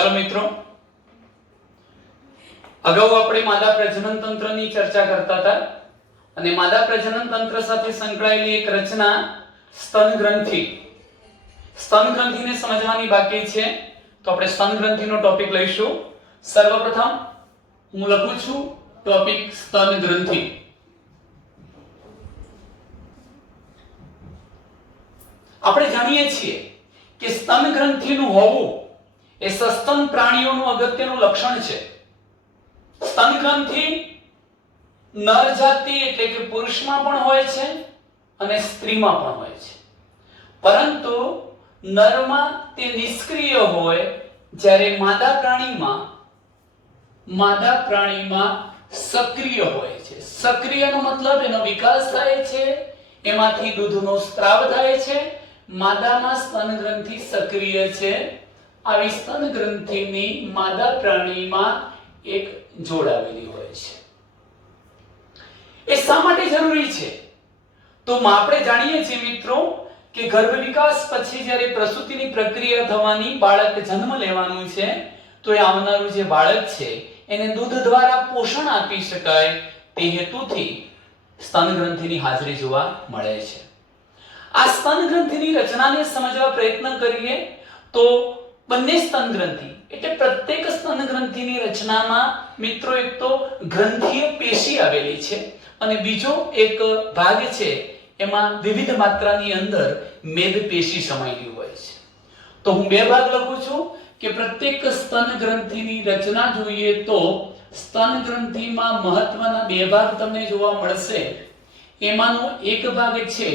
ચાલો મિત્રો, અગાઉ આપણે માદા પ્રજનન તંત્રની ચર્ચા કરતા હતા અને માદા પ્રજનન તંત્ર સાથે સંકળાયેલી એક રચના સ્તન ગ્રંથિ. સ્તન ગ્રંથિને સમજવાની બાકી છે, તો આપણે સ્તન ગ્રંથિનો ટોપિક લઈશું. સર્વપ્રથમ હું લખું છું ટોપિક સ્તન ગ્રંથિ. આપણે જાણીએ છીએ કે સ્તન ગ્રંથિનું હોવું એ સસ્તન પ્રાણીઓનું અગત્યનું લક્ષણ છે. સ્તન ગ્રંથિ નર જાતિ એટલે કે પુરુષમાં પણ હોય છે અને સ્ત્રીમાં પણ હોય છે, પરંતુ નરમાં તે નિષ્ક્રિય હોય, જ્યારે માદા પ્રાણીમાં સક્રિય હોય છે. સક્રિયનો મતલબ એનો વિકાસ થાય છે, એમાંથી દૂધનો સ્ત્રાવ થાય છે. માદામાં સ્તન ગ્રંથિ સક્રિય છે. આવી સ્તન ગ્રંથિની માદા પ્રાણીમાં એક જોડાવેલી હોય છે. એ શા માટે જરૂરી છે? તો આપણે જાણીએ છીએ મિત્રો કે ગર્ભ વિકાસ પછી જ્યારે પ્રસૂતિની પ્રક્રિયા થવાની, બાળક જન્મ લેવાનું છે, તો એ આવનારું જે બાળક છે એને દૂધ દ્વારા પોષણ આપી શકાય તે હેતુથી સ્તન ગ્રંથિની હાજરી જોવા મળે છે. આ સ્તન ગ્રંથિની રચનાને સમજવા પ્રયત્ન કરીએ તો બંને સ્તન ગ્રંથિ એટલે પ્રત્યેક સ્તન ગ્રંથિની રચનામાં મિત્રો એક તો ગ્રંથીય પેશી આવેલી છે અને બીજો એક ભાગ છે એમાં વિવિધ માત્રાની અંદર મેદ પેશી સમાયેલી હોય છે. તો હું બે ભાગ લખું છું કે પ્રત્યેક સ્તન ગ્રંથિની રચના જોઈએ તો સ્તન ગ્રંથિમાં મહત્વના બે ભાગ તમને જોવા મળશે. એમાંનો એક ભાગ છે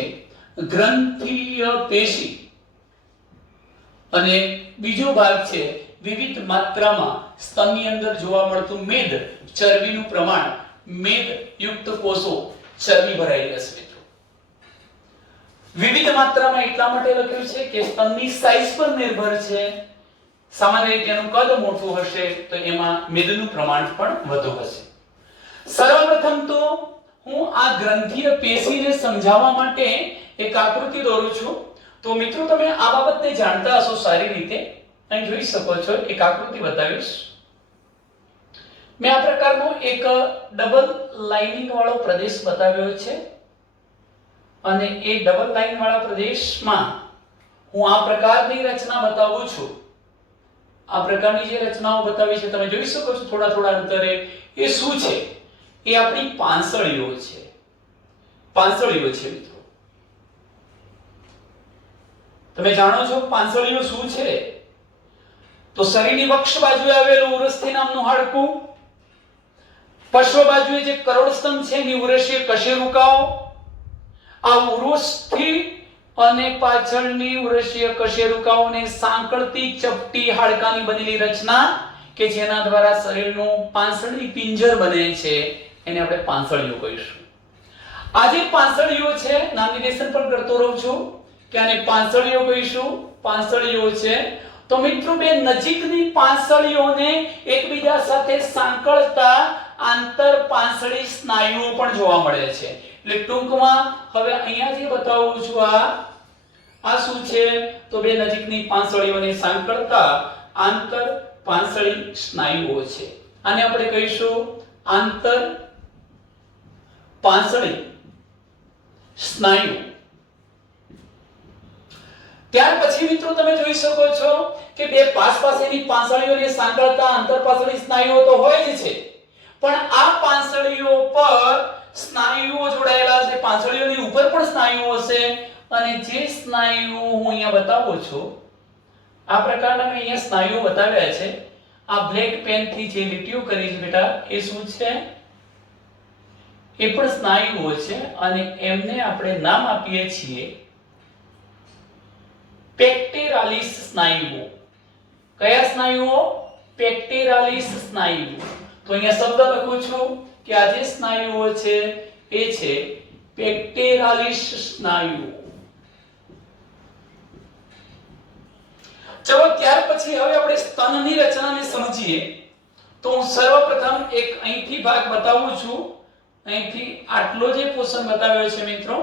ગ્રંથીય પેશી અને બીજો ભાગ છે વિવિધ માત્રામાં સ્તનની અંદર જોવા મળતું મેદ, ચરબીનું પ્રમાણ, મેદ યુક્ત કોષો, ચરબી ભરાયેલી હશે મિત્રો. વિવિધ માત્રામાં એટલા માટે લખ્યું છે કે સ્તનની સાઈઝ પર નિર્ભર છે. સામાન્ય રીતે એનું કદ મોટું હશે તો એમાં મેદનું પ્રમાણ પણ વધુ હશે. સર્વપ્રથમ તો હું આ ગ્રંથીય પેશીને સમજાવવા માટે એક આકૃતિ દોરું છું. તો મિત્રો તમે આ બાબતને જાણતા હશો સારી રીતે. અહીં જોઈ શકો છો, એક આકૃતિ બતાવીશ. મેં આ પ્રકારનો એક ડબલ લાઇનિંગ વાળો પ્રદેશ બતાવ્યો છે અને એ ડબલ લાઇન વાળા પ્રદેશમાં હું આ પ્રકારની રચના બતાવું છું. આ પ્રકારની જે રચનાઓ બતાવી છે તમે જોઈ શકો છો થોડા થોડા અંતરે. એ શું છે? એ આપણી પાંસળીઓ છે. પાંસળીઓ છે મિત્રો. તમે જાણો છો પાંસળીઓ શું છે? તો શરીરની વક્ષ બાજુએ આવેલું ઉરસ્થિ નામનું હાડકું, પશ્વ બાજુએ જે કરોડસ્તંભ છે એની ઉરસ્ય કશેરુકાઓ, આ ઉરસ્થિ અને પાછળની ઉરસ્ય કશેરુકાઓને સાંકળતી ચપટી હાડકાની બનેલી રચના કે જેના દ્વારા શરીરનું પાંસળી પિંજર બને છે એને આપણે પાંસળીઓ કહીશું. આ જે પાંસળીઓ છે, નામિનેશન પણ કરતો રહું છું કે આને પાંસળીઓ કહીશું. પાંસળીઓ છે તો મિત્રો બે નજીકની પાંસળીઓને એકબીજા સાથે સાંકળતા આંતર પાંસળી સ્નાયુઓ પણ જોવા મળે છે. એટલે ટૂંકમાં હવે અહીંયા જે બતાવું છું આ શું છે? તો બે નજીકની પાંસળીઓને સાંકળતા આંતર પાંસળી સ્નાયુઓ છે. આને આપણે કહીશું આંતર પાંસળી સ્નાયુ. ત્યાર પછી મિત્રો તમે જોઈ શકો છો કે બે પાસેની પાંસળીઓને સાંકળતા આંતરપાસળી સ્નાયુઓ તો હોય જ છે, પણ આ પાંસળીઓ પર સ્નાયુઓ જોડાયેલા છે. પાંસળીઓની ઉપર પણ સ્નાયુઓ હશે અને જે સ્નાયુઓ હું અહીંયા બતાવું છું આ પ્રકારના મેં અહીંયા સ્નાયુઓ બતાવ્યા છે. આ બ્લેક પેન થી જે લીટીઓ કરી છે બેટા એ શું છે? એ પણ સ્નાયુઓ છે અને એમને આપણે નામ આપીએ છીએ પેક્ટેરાલિસ સ્નાયુઓ. કયા સ્નાયુઓ? પેક્ટેરાલિસ સ્નાયુઓ. તો અહીંયા શબ્દ લખું છું કે આ જે સ્નાયુઓ છે એ છે પેક્ટેરાલિસ સ્નાયુઓ. ચલો ત્યાર પછી હવે આપણે સ્તનની રચનાને સમજીએ. તો હું સર્વપ્રથમ એક અહીંથી ભાગ બતાવું છું. અહીંથી આટલો જે પોર્શન બતાવ્યો છે મિત્રો,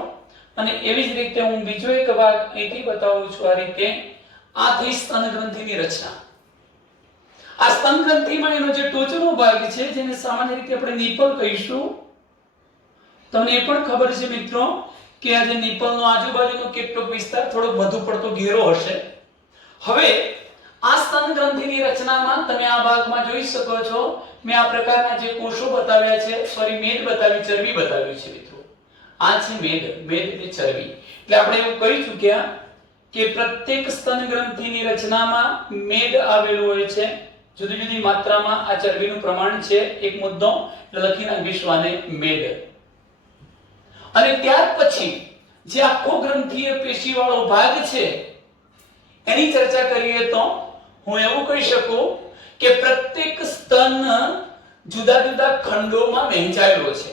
અને એવી જ રીતે હું બીજો એક ભાગ અહીંથી બતાવું છું આ રીતે. આ થઈ સ્તન ગ્રંથિની રચના. આ સ્તન ગ્રંથિમાં એનો જે ટોચનો ભાગ છે જેને સામાન્ય રીતે આપણે નિપલ કહીશું. તમને એ પણ ખબર છે મિત્રો કે આ જે નિપલનો આજુબાજુનો કેટલોક વિસ્તાર થોડો વધુ પડતો ઘેરો હશે. હવે આ સ્તન ગ્રંથિની રચનામાં તમે આ ભાગમાં જોઈ શકો છો મેં આ પ્રકારના જે કોષો બતાવ્યા છે, સોરી મેદ બતાવી, ચરબી બતાવી છે મિત્રો. આ છે મેદ, મેદ એટલે ચરબી. એટલે આપણે એવું કહી ચૂક્યા કે પ્રત્યેક સ્તન ગ્રંથિની રચનામાં મેદ આવેલું હોય છે. જુદી જુદી માત્રામાં આ ચરબીનું પ્રમાણ છે. એક મુદ્દો લખી નાખીશું આને મેદ. અને ત્યાર પછી જે આખો ગ્રંથીય પેશીવાળો ભાગ છે એની ચર્ચા કરીએ તો હું એવું કહી શકું કે પ્રત્યેક સ્તન જુદા જુદા ખંડોમાં વહેંચાયેલો છે.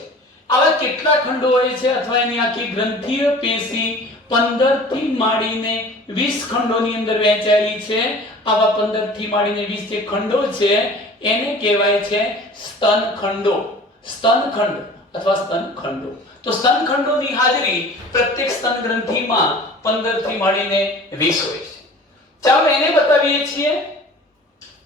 આવા કેટલા ખંડો હોય છે અથવા એની આખી ગ્રંથીય પેશી 15 થી માંડીને 20 ખંડોની અંદર વહેંચાયેલી છે. આવા 15 થી માંડીને 20 જે ખંડો છે એને કહેવાય છે સ્તનખંડો. સ્તનખંડ અથવા સ્તનખંડો. તો સ્તનખંડોની હાજરી પ્રત્યેક સ્તન ગ્રંથિમાં 15 થી માંડીને 20 હોય છે. ચાલો એને બતાવીએ છીએ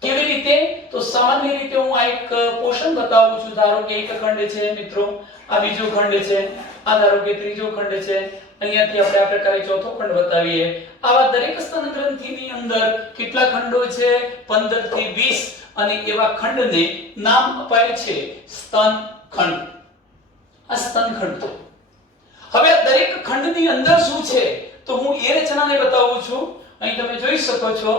કેવી રીતે. તો સામાન્ય રીતે હું આ એક પોષણ બતાવું છું. ધારો કે એક ખંડ છે મિત્રો, આ બીજો ખંડ છે, આ ધારો કે ત્રીજો ખંડ છે, અહીંયાથી આપણે આ પ્રકારે ચોથો ખંડ બતાવીએ. આવા દરેક સ્તન ગ્રંથિની અંદર કેટલા ખંડો છે? 15 થી 20. અને એવા ખંડને નામ અપાય છે સ્તનખંડ. આ સ્તનખંડ. હવે આ દરેક ખંડની અંદર શું છે તો હું એ રચનાને બતાવું છું. અહીં તમે જોઈ શકો છો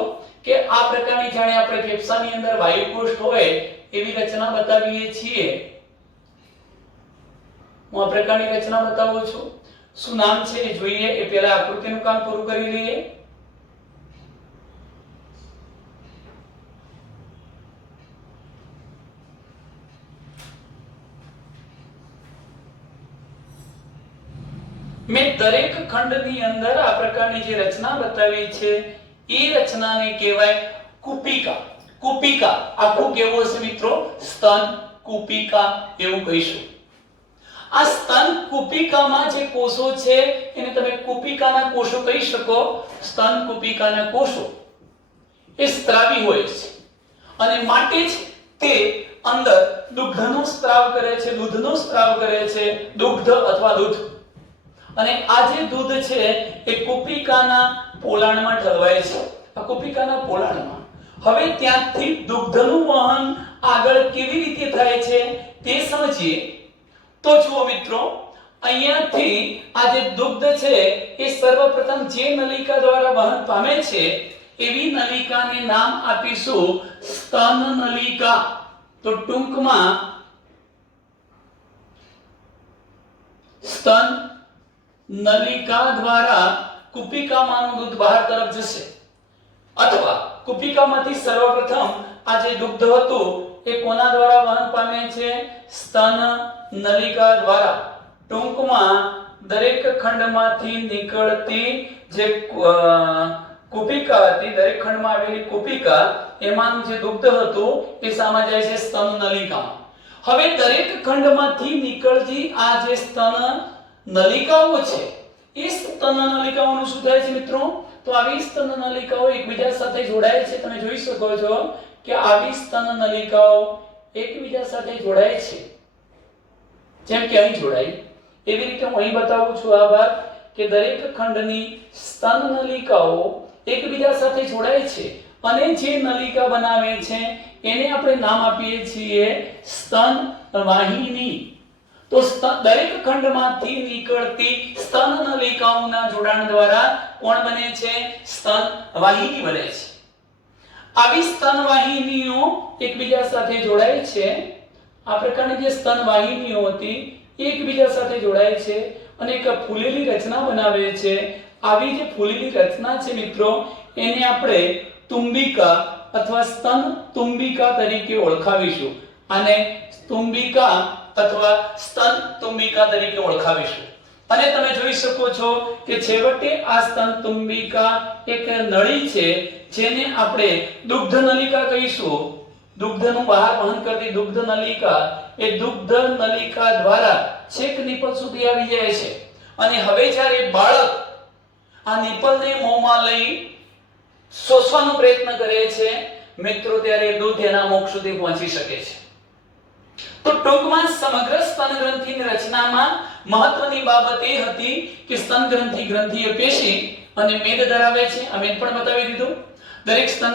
કે આ પ્રકારની જાણે આપણે ફેફસાની અંદર વાયુકોષ હોય એવી રચના બતાવીએ છીએ. હું આ પ્રકારની રચના બતાવું છું. શું નામ છે એ જોઈએ એ પહેલા આકૃતિનું કામ પૂરું કરી લઈએ. મેં દરેક ખંડની અંદર આ પ્રકારની જે રચના બતાવી છે એ રચનાને કહેવાય કુપિકા. કુપિકા આખું કેવું હશે મિત્રો? સ્તન કુપિકા એવું કહીશું. આ સ્તન કુપિકામાં જે કોષો છે એને તમે કુપિકાના કોષો કહી શકો. સ્તન કુપિકાના કોષો એ સ્ત્રાવી હોય છે અને માટે જ તે અંદર દુગ્ધનો સ્ત્રાવ કરે છે. દૂધનો સ્ત્રાવ કરે છે, દુગ્ધ અથવા દૂધ. અને આ જે દૂધ છે એ કુપિકાના પોલાણમાં ઠલવાય છે. આ કુપિકાના પોલાણમાં હવે ત્યાંથી દુગ્ધનું વહન આગળ કેવી રીતે થાય છે તે સમજીએ. તો જુઓ મિત્રો, અહીંયાથી આ જે દુગ્ધ છે એ સર્વપ્રથમ જે નલિકા દ્વારા વહન પામે છે એવી નલિકાને નામ આપીશું સ્તન નલિકા. તો ટૂંકમાં સ્તન નલિકા દ્વારા કુપિકામાંનું દૂધ બહાર તરફ જશે અથવા કુપિકામાંથી સર્વપ્રથમ આ જે દુગ્ધ હતું એ કોના દ્વારા વહન પામે છે? સ્તન નલિકા દ્વારા. ટૂંકમાં દરેક ખંડમાંથી નીકળતી જે કુપિકા હતી, દરેક ખંડમાં આવેલી કુપિકા એમાંનું જે દુગ્ધ હતું એ સામા જાય છે સ્તન નલિકામાં. હવે દરેક ખંડમાંથી નીકળતી આ જે સ્તન નલિકાઓ છે એ સ્તન નલિકાઓનું શું થાય છે મિત્રો? તો આવી સ્તન નલિકાઓ એકબીજા સાથે જોડાય છે. તમે જોઈ શકો છો કે આવી સ્તન નલિકાઓ એકબીજા સાથે જોડાય છે. જેમ કે અહીં જોડાય એવી રીતે હું અહીં બતાવું છું આ ભાગ કે દરેક ખંડની સ્તન નલિકાઓ એકબીજા સાથે જોડાય છે અને જે નલિકા બનાવે છે એને આપણે નામ આપીએ છીએ સ્તન વાહિની. તો દરેક ખંડમાંથી નીકળતી સ્તન નલિકાઓના જોડાણ દ્વારા કોણ બને છે? સ્તન વાહિની બને છે. આવી સ્તન વાહિનીઓ એકબીજા સાથે જોડાય છે. આ પ્રકારની જે સ્તન વાહિનીઓ હતી એકબીજા સાથે જોડાય છે અને એક ફૂલેલી રચના બનાવે છે. આવી જે ફૂલેલી રચના છે મિત્રો એને આપણે તુંબિકા અથવા સ્તન તુંબિકા તરીકે ઓળખાવીશું. આને તુંબિકા અથવા સ્તન તુંબિકા તરીકે ઓળખાવીશું. અને તમે જોઈ શકો છો કે છેવટે આ સ્તન તુંબિકા એક નળી છે જેને આપણે દુગ્ધ નલિકા કહીશું. દુગ્ધનું બહાર વહન કરતી દુગ્ધ નલિકા એ દુગ્ધ નલિકા દ્વારા છેક નિપલ સુધી આવી જાય છે. અને હવે જ્યારે બાળક આ નિપલને મોંમાં લઈ શોષવાનો પ્રયત્ન કરે છે મિત્રો ત્યારે દૂધ એના મુખ સુધી પહોંચી શકે છે. તો ટૂંકમાં સમગ્ર સ્તન ગ્રંથિની રચનામાં મહત્વની બાબત એ હતી કે સ્તન ગ્રંથિ ગ્રંથીય પેશી અને મેદ ધરાવે છે. આ મેદ પણ બતાવી દીધું. દરેક સ્તન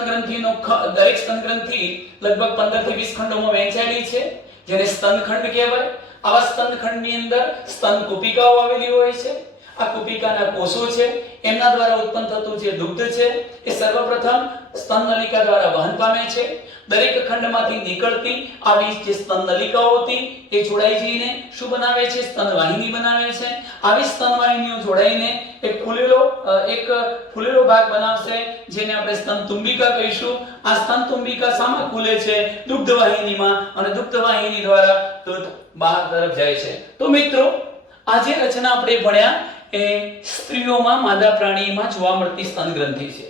ગ્રંથિ લગભગ 15 થી 20 ખંડોમાં વહેંચાયેલી છે, જેને સ્તનખંડ કહેવાય. આવા સ્તનખંડની અંદર સ્તન કુપિકાઓ આવેલી હોય છે. આ કુપિકાના કોષો છે, એમના દ્વારા ઉત્પન્ન થતું જે દુગ્ધ છે એ સર્વપ્રથમ સ્તન નલિકા દ્વારા વહન પામે છે. દરેક ખંડમાંથી નીકળતી આવી જે સ્તન નલિકાઓ હતી એ જોડાઈ જઈને શું બનાવે છે? સ્તનવાહિની બનાવે છે. આવી સ્તનવાહિનીઓ જોડાઈને એક ફૂલેલો ભાગ બનાવશે, જેને આપણે સ્તનતુંબિકા કહીશું. આ સ્તનતુંબિકા શામાં ખુલે છે? દુગ્ધવાહિનીમાં, અને દુગ્ધવાહિની દ્વારા દૂધ બહાર તરફ જાય છે. તો મિત્રો, આ જે રચના આપણે ભણ્યા એ સ્ત્રીઓમાં, માદા પ્રાણીમાં જોવા મળતી સ્તન ગ્રંથિ છે.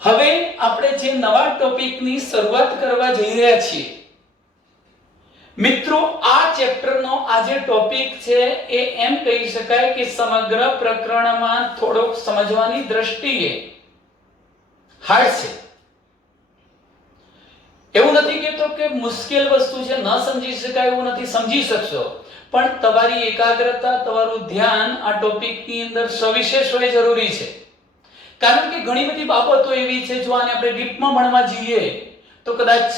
હવે આપણે જે નવા ટોપિકની શરૂઆત કરવા જઈ રહ્યા છીએ મિત્રો, આ ચેપ્ટરનો આ જે ટોપિક છે એ એમ કહી શકાય કે સમગ્ર પ્રકરણમાં થોડોક સમજવાની દ્રષ્ટિએ હાર્ડ છે. એવું નથી કહેતો કે મુશ્કેલ વસ્તુ છે, ન સમજી શકાય એવું નથી, સમજી શકશો, પણ તમારી એકાગ્રતા, તમારું ધ્યાન આ ટોપિકની અંદર સવિશેષ હોય જરૂરી છે. કારણ કે ઘણી બધી બાબતો એવી છે, જો આને આપણે ડીપમાં ભણવા જઈએ તો કદાચ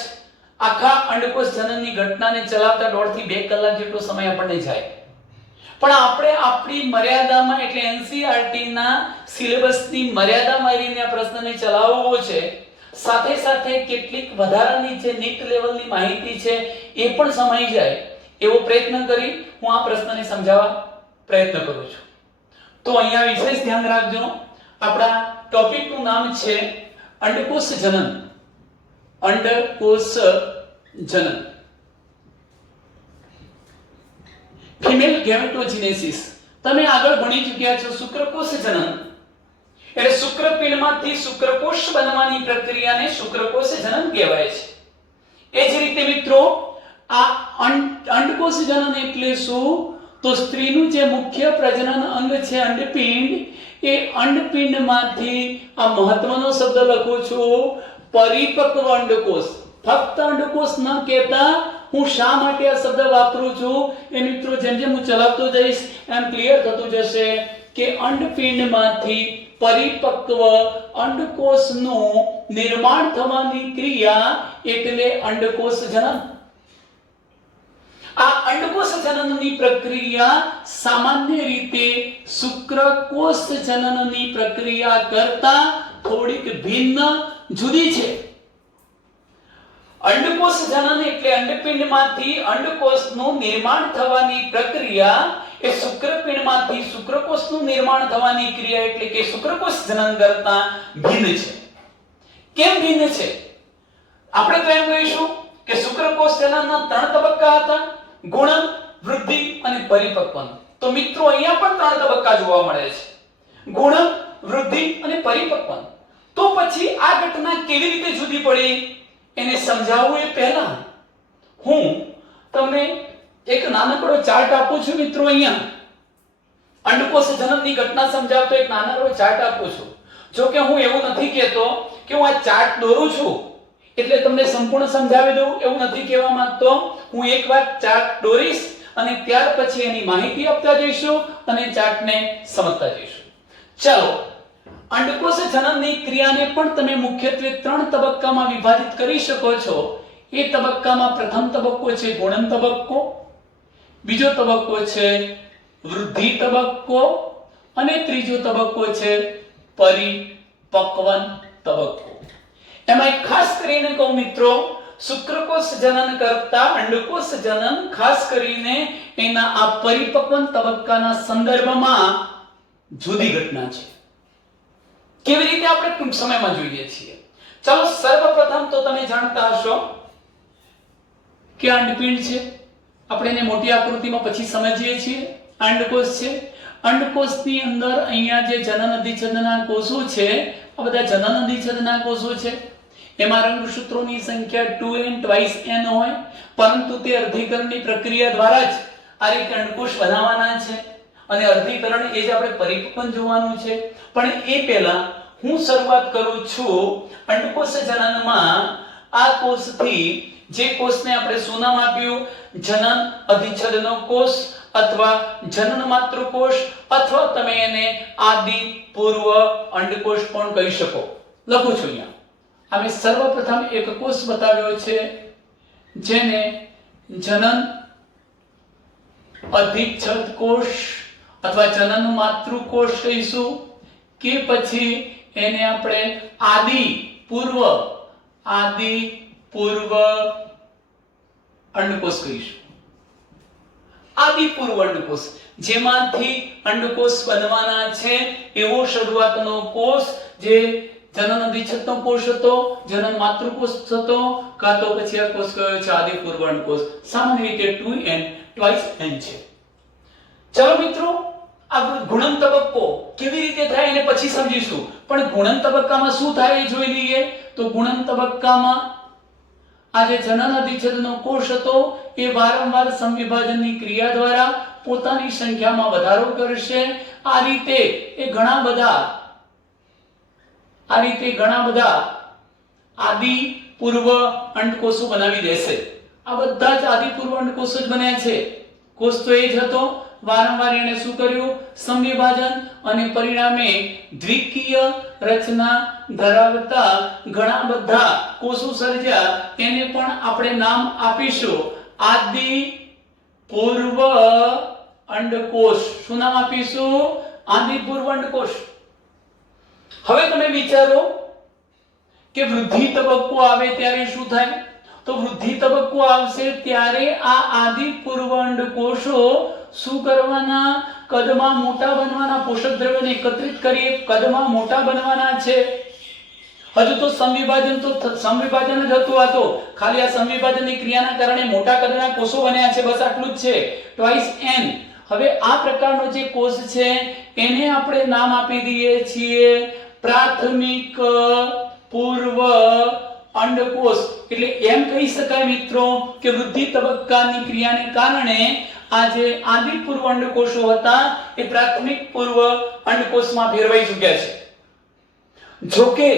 આખા અંડકોષ જનનની ઘટનાને ચલાવતા 1.5 થી 2 કલાક જેટલો સમય આપણને જાય. પણ આપણે આપણી મર્યાદામાં, એટલે એનસીઈઆરટી ના સિલેબસની મર્યાદામાં રહીને આ પ્રશ્નને ચલાવવો છે. સાથે સાથે કેટલીક વધારાની જે નીટ લેવલની માહિતી છે એ પણ સમાઈ જાય એવો પ્રયત્ન કરી હું આ પ્રશ્નને સમજાવવા પ્રયત્ન કરું છું. તો અહીંયા વિશેષ ધ્યાન રાખજો. આપણા ટોપિકનું નામ છે અંડકોષ જનન. અંડકોષ જનન, ફિમેલ ગેમેટોજેનેસિસ. તમે આગળ ભણી ચૂક્યા છો શુક્રકોષ જનન, એટલે શુક્રપિંડમાંથી શુક્રકોષ બનવાની પ્રક્રિયાને શુક્રકોષ જનન કહેવાય છે. એ જ રીતે મિત્રો, આ અંડકોષ જનન એટલે શું? તો સ્ત્રીનું જે મુખ્ય પ્રજનન અંગ છે અંડપિંડ, એ અંડપિંડમાંથી, આ મહત્વનો શબ્દ લખું છું, પરિપક્વ અંડકોષ. ફક્ત અંડકોષ ન કહેતા હું શા માટે આ શબ્દ વાપરું છું એ મિત્રો જેમ જેમ હું ચલાવતો જઈશ એમ ક્લિયર થતું જશે કે અંડપિંડમાંથી પરિપક્વ અંડકોષનું નિર્માણ થવાની ક્રિયા એટલે અંડકોષ જનન. આ અંડકોષ જનનની પ્રક્રિયા સામાન્ય રીતે શુક્રકોષ જનનની પ્રક્રિયા કરતા થોડીક ભિન્ન, જુદી છે. અંડકોષ જનન એટલે અંડપિંડમાંથી અંડકોષનું નિર્માણ થવાની પ્રક્રિયા એ શુક્રપિંડમાંથી શુક્રકોષનું નિર્માણ થવાની ક્રિયા એટલે કે શુક્રકોષ જનન કરતા ભિન્ન છે. કેમ ભિન્ન છે? આપણે તો એમ કહીશું કે શુક્રકોષ જનનના 3 તબક્કા હતા: ગુણન, વૃદ્ધિ અને પરિપક્વન. તો મિત્રો અહીંયા પણ 3 તબક્કા જોવા મળે છે: ગુણન, વૃદ્ધિ અને પરિપક્વન. તો પછી આ ઘટના કેવી રીતે જુદી પડી એને સમજાવવું એ પહેલા હું તમને એક નાનકડો ચાર્ટ આપું છું મિત્રો. અહીંયા અંડકોષ જનનની ઘટના સમજાવતો એક નાનકડો ચાર્ટ આપું છું. જો કે હું એવું નથી કહેતો કે હું આ ચાર્ટ દોરું છું એટલે તમને સંપૂર્ણ સમજાવી દઉં, એવું નથી કહેવા માંગતો. હું એકવાર ચાર્ટ દોરીશ અને ત્યાર પછી એની માહિતી આપતા જઈશું અને ચાર્ટને સમજતા જઈશું. ચાલો, અંડકોષ જનનની ક્રિયાને પણ તમે મુખ્યત્વે 3 તબક્કામાં વિભાજિત કરી શકો છો. એ તબક્કામાં પ્રથમ તબક્કો છે ગુણન તબક્કો, બીજો તબક્કો છે વૃદ્ધિ તબક્કો અને ત્રીજો તબક્કો છે પરિપક્વન તબક્કો. એમાં ખાસ કરીને કહું મિત્રો, શુક્રકોષ જનન કરતા અંડકોષ જનન ખાસ કરીને એના આ પરિપક્વન તબક્કાના સંદર્ભમાં જુદી ઘટના છે. કેવી રીતે આપણે ટૂંક સમયમાં જોઈએ છીએ. ચાલો, સર્વપ્રથમ તો તમે જાણતા હશો કે અંડપિંડ છે. આપણે એને મોટી આકૃતિમાં પછી સમજીએ છીએ. અંડકોષ છે. અંડકોષની અંદર અહીંયા જે જનન અધિચ્છદના કોષો છે, આ બધા જનન અધિચ્છદના કોષો છે. એમાં રંગસૂત્રોની સંખ્યા 2n twice n હોય, પરંતુ તે અર્ધીકરણની પ્રક્રિયા દ્વારા જ આ રીતે અંડકોષ બનાવવાના છે. અને અર્ધીકરણ એ જ આપણે પરિપક્વન જોવાનું છે. પણ એ પહેલા હું શરૂઆત કરું છું અંડકોશ જનનમાં આ કોષથી, જે કોષને આપણે શું નામ આપ્યું? જનન અધિચ્છદનો કોષ અથવા જનન માતૃકોષ, અથવા તમે એને આદિ પૂર્વ અંડકોષ પણ કહી શકો. લખું છું અહીંયા. અમે સર્વપ્રથમ એક કોષ બતાવ્યો છે જેને જનન અધિચ્છદ કોષ અથવા જનન માતૃકોષ કહીશું, કે પછી એને આપણે આદિ પૂર્વ અંડકોષ કહીશું. આદિ પૂર્વ અંડકોષ, જેમાંથી અંડકોષ બનવાના છે એવો શરૂઆતનો કોષ, જે જનન અધિચ્છદનો કોષ હતો, જનન માતૃકોષ હતો, કાં તો પછી આ કોષ કયો છે? આદિ પૂર્વ અંડકોષ. સામાન્ય રીતે 2n ટ્વાઇસ n છે. ચાલો મિત્રો, આ ગુણન તબક્કો કેવી રીતે થાય એને પછી સમજીશું, પણ ગુણન તબક્કામાં શું થાય એ જોઈ લઈએ. તો ગુણન તબક્કામાં આ જે જનન અધિચ્છદનો કોષ હતો એ વારંવાર સમવિભાજનની ક્રિયા દ્વારા પોતાની સંખ્યામાં વધારો કરશે. આ રીતે ઘણા બધા આદિ પૂર્વ અંડકોષો બનાવી દેશે. આ બધા જ આદિ પૂર્વ અંડકોષો જ બન્યા છે. કોષ તો એ જ હતો, વારંવાર એને શું કર્યું? સમવિભાજન, અને પરિણામે દ્વિકીય રચના ધરાવતા ઘણા બધા કોષો સર્જ્યા. તેને પણ આપણે નામ આપીશું આદિ પૂર્વ અંડકોષ. શું નામ આપીશું? આદિ પૂર્વ અંડકોષ. હવે તમે વિચારો કે વૃદ્ધિ તબક્કો આવે ત્યારે શું થાય? તો વૃદ્ધિ તબક્કો આવશે ત્યારે આ આદિ પૂર્વ અંડકોષો શું કરવાના? કદમાં મોટા બનવાના, પોષક દ્રવ્યોને એકત્રિત કરી કદમાં મોટા બનવાના છે. હજુ તો સમવિભાજન જ હતું. આ તો ખાલી આ સમવિભાજનની ક્રિયાના કારણે મોટા કદના કોષો બન્યા છે, બસ આટલું જ છે, ટ્વાઇસ n. હવે આ પ્રકારનો જે કોષ છે એને આપણે નામ આપી દઈએ છીએ પ્રાથમિક પૂર્વ અંડકોષ. એટલે એમ કહી શકાય મિત્રો કે વૃદ્ધિ તબક્કાની ક્રિયાને કારણે આ જે આદિ પૂર્વ અંડકોષો હતા એ પ્રાથમિક પૂર્વ અંડકોષમાં ફેરવાઈ ચૂક્યા છે. જોકે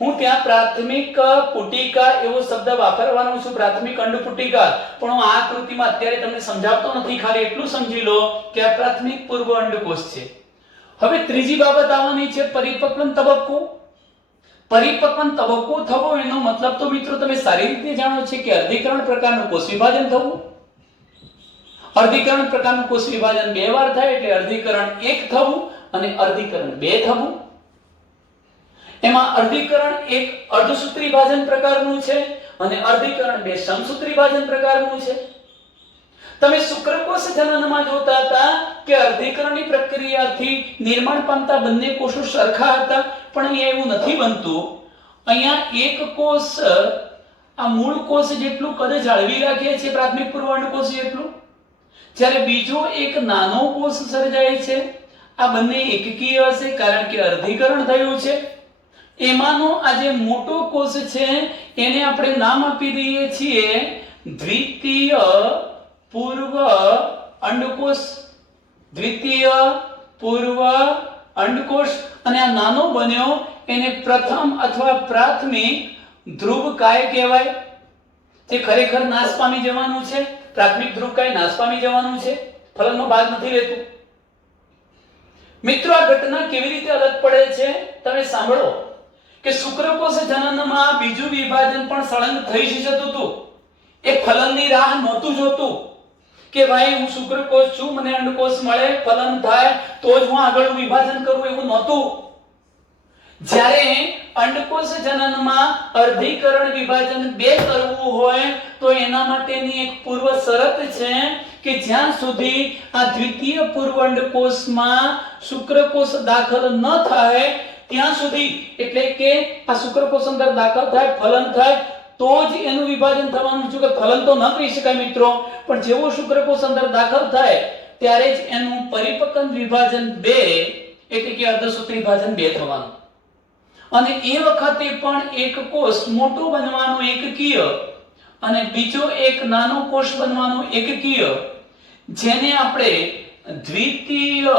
હું ત્યાં પ્રાથમિક પુટિકા એવો શબ્દ વાપરવાનો છું, પ્રાથમિક અંડપુટિકા, પણ હું આ આકૃતિમાં અત્યારે તમને સમજાવતો નથી. ખાલી એટલું સમજી લો કે આ પ્રાથમિક પૂર્વ અંડકોષ છે. હવે ત્રીજી બાબત આવવાની છે પરિપક્વન તબક્કો. પરિપક્વન તબક્કો થવો એનો મતલબ તો મિત્રો તમે સારી રીતે જાણો છો કે અર્ધીકરણ પ્રકારનું કોષ વિભાજન થવું. અર્ધીકરણ પ્રકારનું કોષ વિભાજન બે વાર થાય એટલે અર્ધીકરણ 1 થવું અને અર્ધીકરણ 2 થવું. એમાં અર્ધીકરણ 1 અર્ધસૂત્રી વિભાજન પ્રકારનું છે અને અર્ધીકરણ 2 સમસૂત્રી વિભાજન પ્રકારનું છે. તમે શુક્રકોષ જનનમાં જોતા હતા કે અર્ધીકરણની પ્રક્રિયાથી નિર્માણ પામતા બંને કોષો સરખા હતા, પણ અહીંયા એવું નથી બનતું. અહીંયા એક કોષ આ મૂળ કોષ જેટલું કદ જાળવી રાખે છે, પ્રાથમિક પૂર્વ અંડકોષ જેટલું, જ્યારે બીજો એક નાનો કોષ સર્જાય છે. આ બંને એકકીય હશે કારણ કે અર્ધીકરણ થયું છે. એમાંનો આ જે મોટો કોષ છે એને આપણે નામ આપી દઈએ છીએ દ્વિતીય પૂર્વ અંડકોષ. દ્વિતીય પૂર્વ અંડકોષ. અને આ નાનો બન્યો એને પ્રથમ અથવા પ્રાથમિક ધ્રુવકાય કહેવાય, જે ખરેખર નાશ પામી જવાનું છે. પ્રાથમિક ધ્રુવકાય નાશ પામી જવાનું છે, ફલનનો ભાગ નથી રહેતું. મિત્રો, આ ઘટના કેવી રીતે અલગ પડે છે તમે સાંભળો કે શુક્રકોષ જનનમાં બીજું વિભાજન પણ સળંગ થઈ જતું હતું. એ ફલનની રાહ નહોતું જોતું કે ભાઈ હું શુક્રકોષ છું, મને અંડકોષ મળે, ફલન થાય તો જ હું આગળ વિભાજન કરું, એવું નહોતું. જ્યારે અંડકોષ જનનમાં અર્ધીકરણ વિભાજન 2 કરવું હોય તો એના માટેની એક પૂર્વ શરત છે કે જ્યાં સુધી આ દ્વિતીય પૂર્વ અંડકોષમાં શુક્રકોષ દાખલ ન થાય ત્યાં સુધી, એટલે કે આ શુક્રકોષ અંદર દાખલ થાય, ફલન થાય તો જ એનું વિભાજન થવાનું છે. કે ફલન તો ન કહી શકાય મિત્રો, પણ જેવો શુક્રકોષ અંદર દાખલ થાય ત્યારે જ એનું પરિપક્વન વિભાજન 2 એટલે કે અર્ધસૂત્રી વિભાજન 2 થવાનું. અને એ વખતે પણ એક કોષ મોટો બનવાનો એકકીય અને બીજો એક નાનો કોષ બનવાનો એકકીય, જેને આપણે દ્વિતીય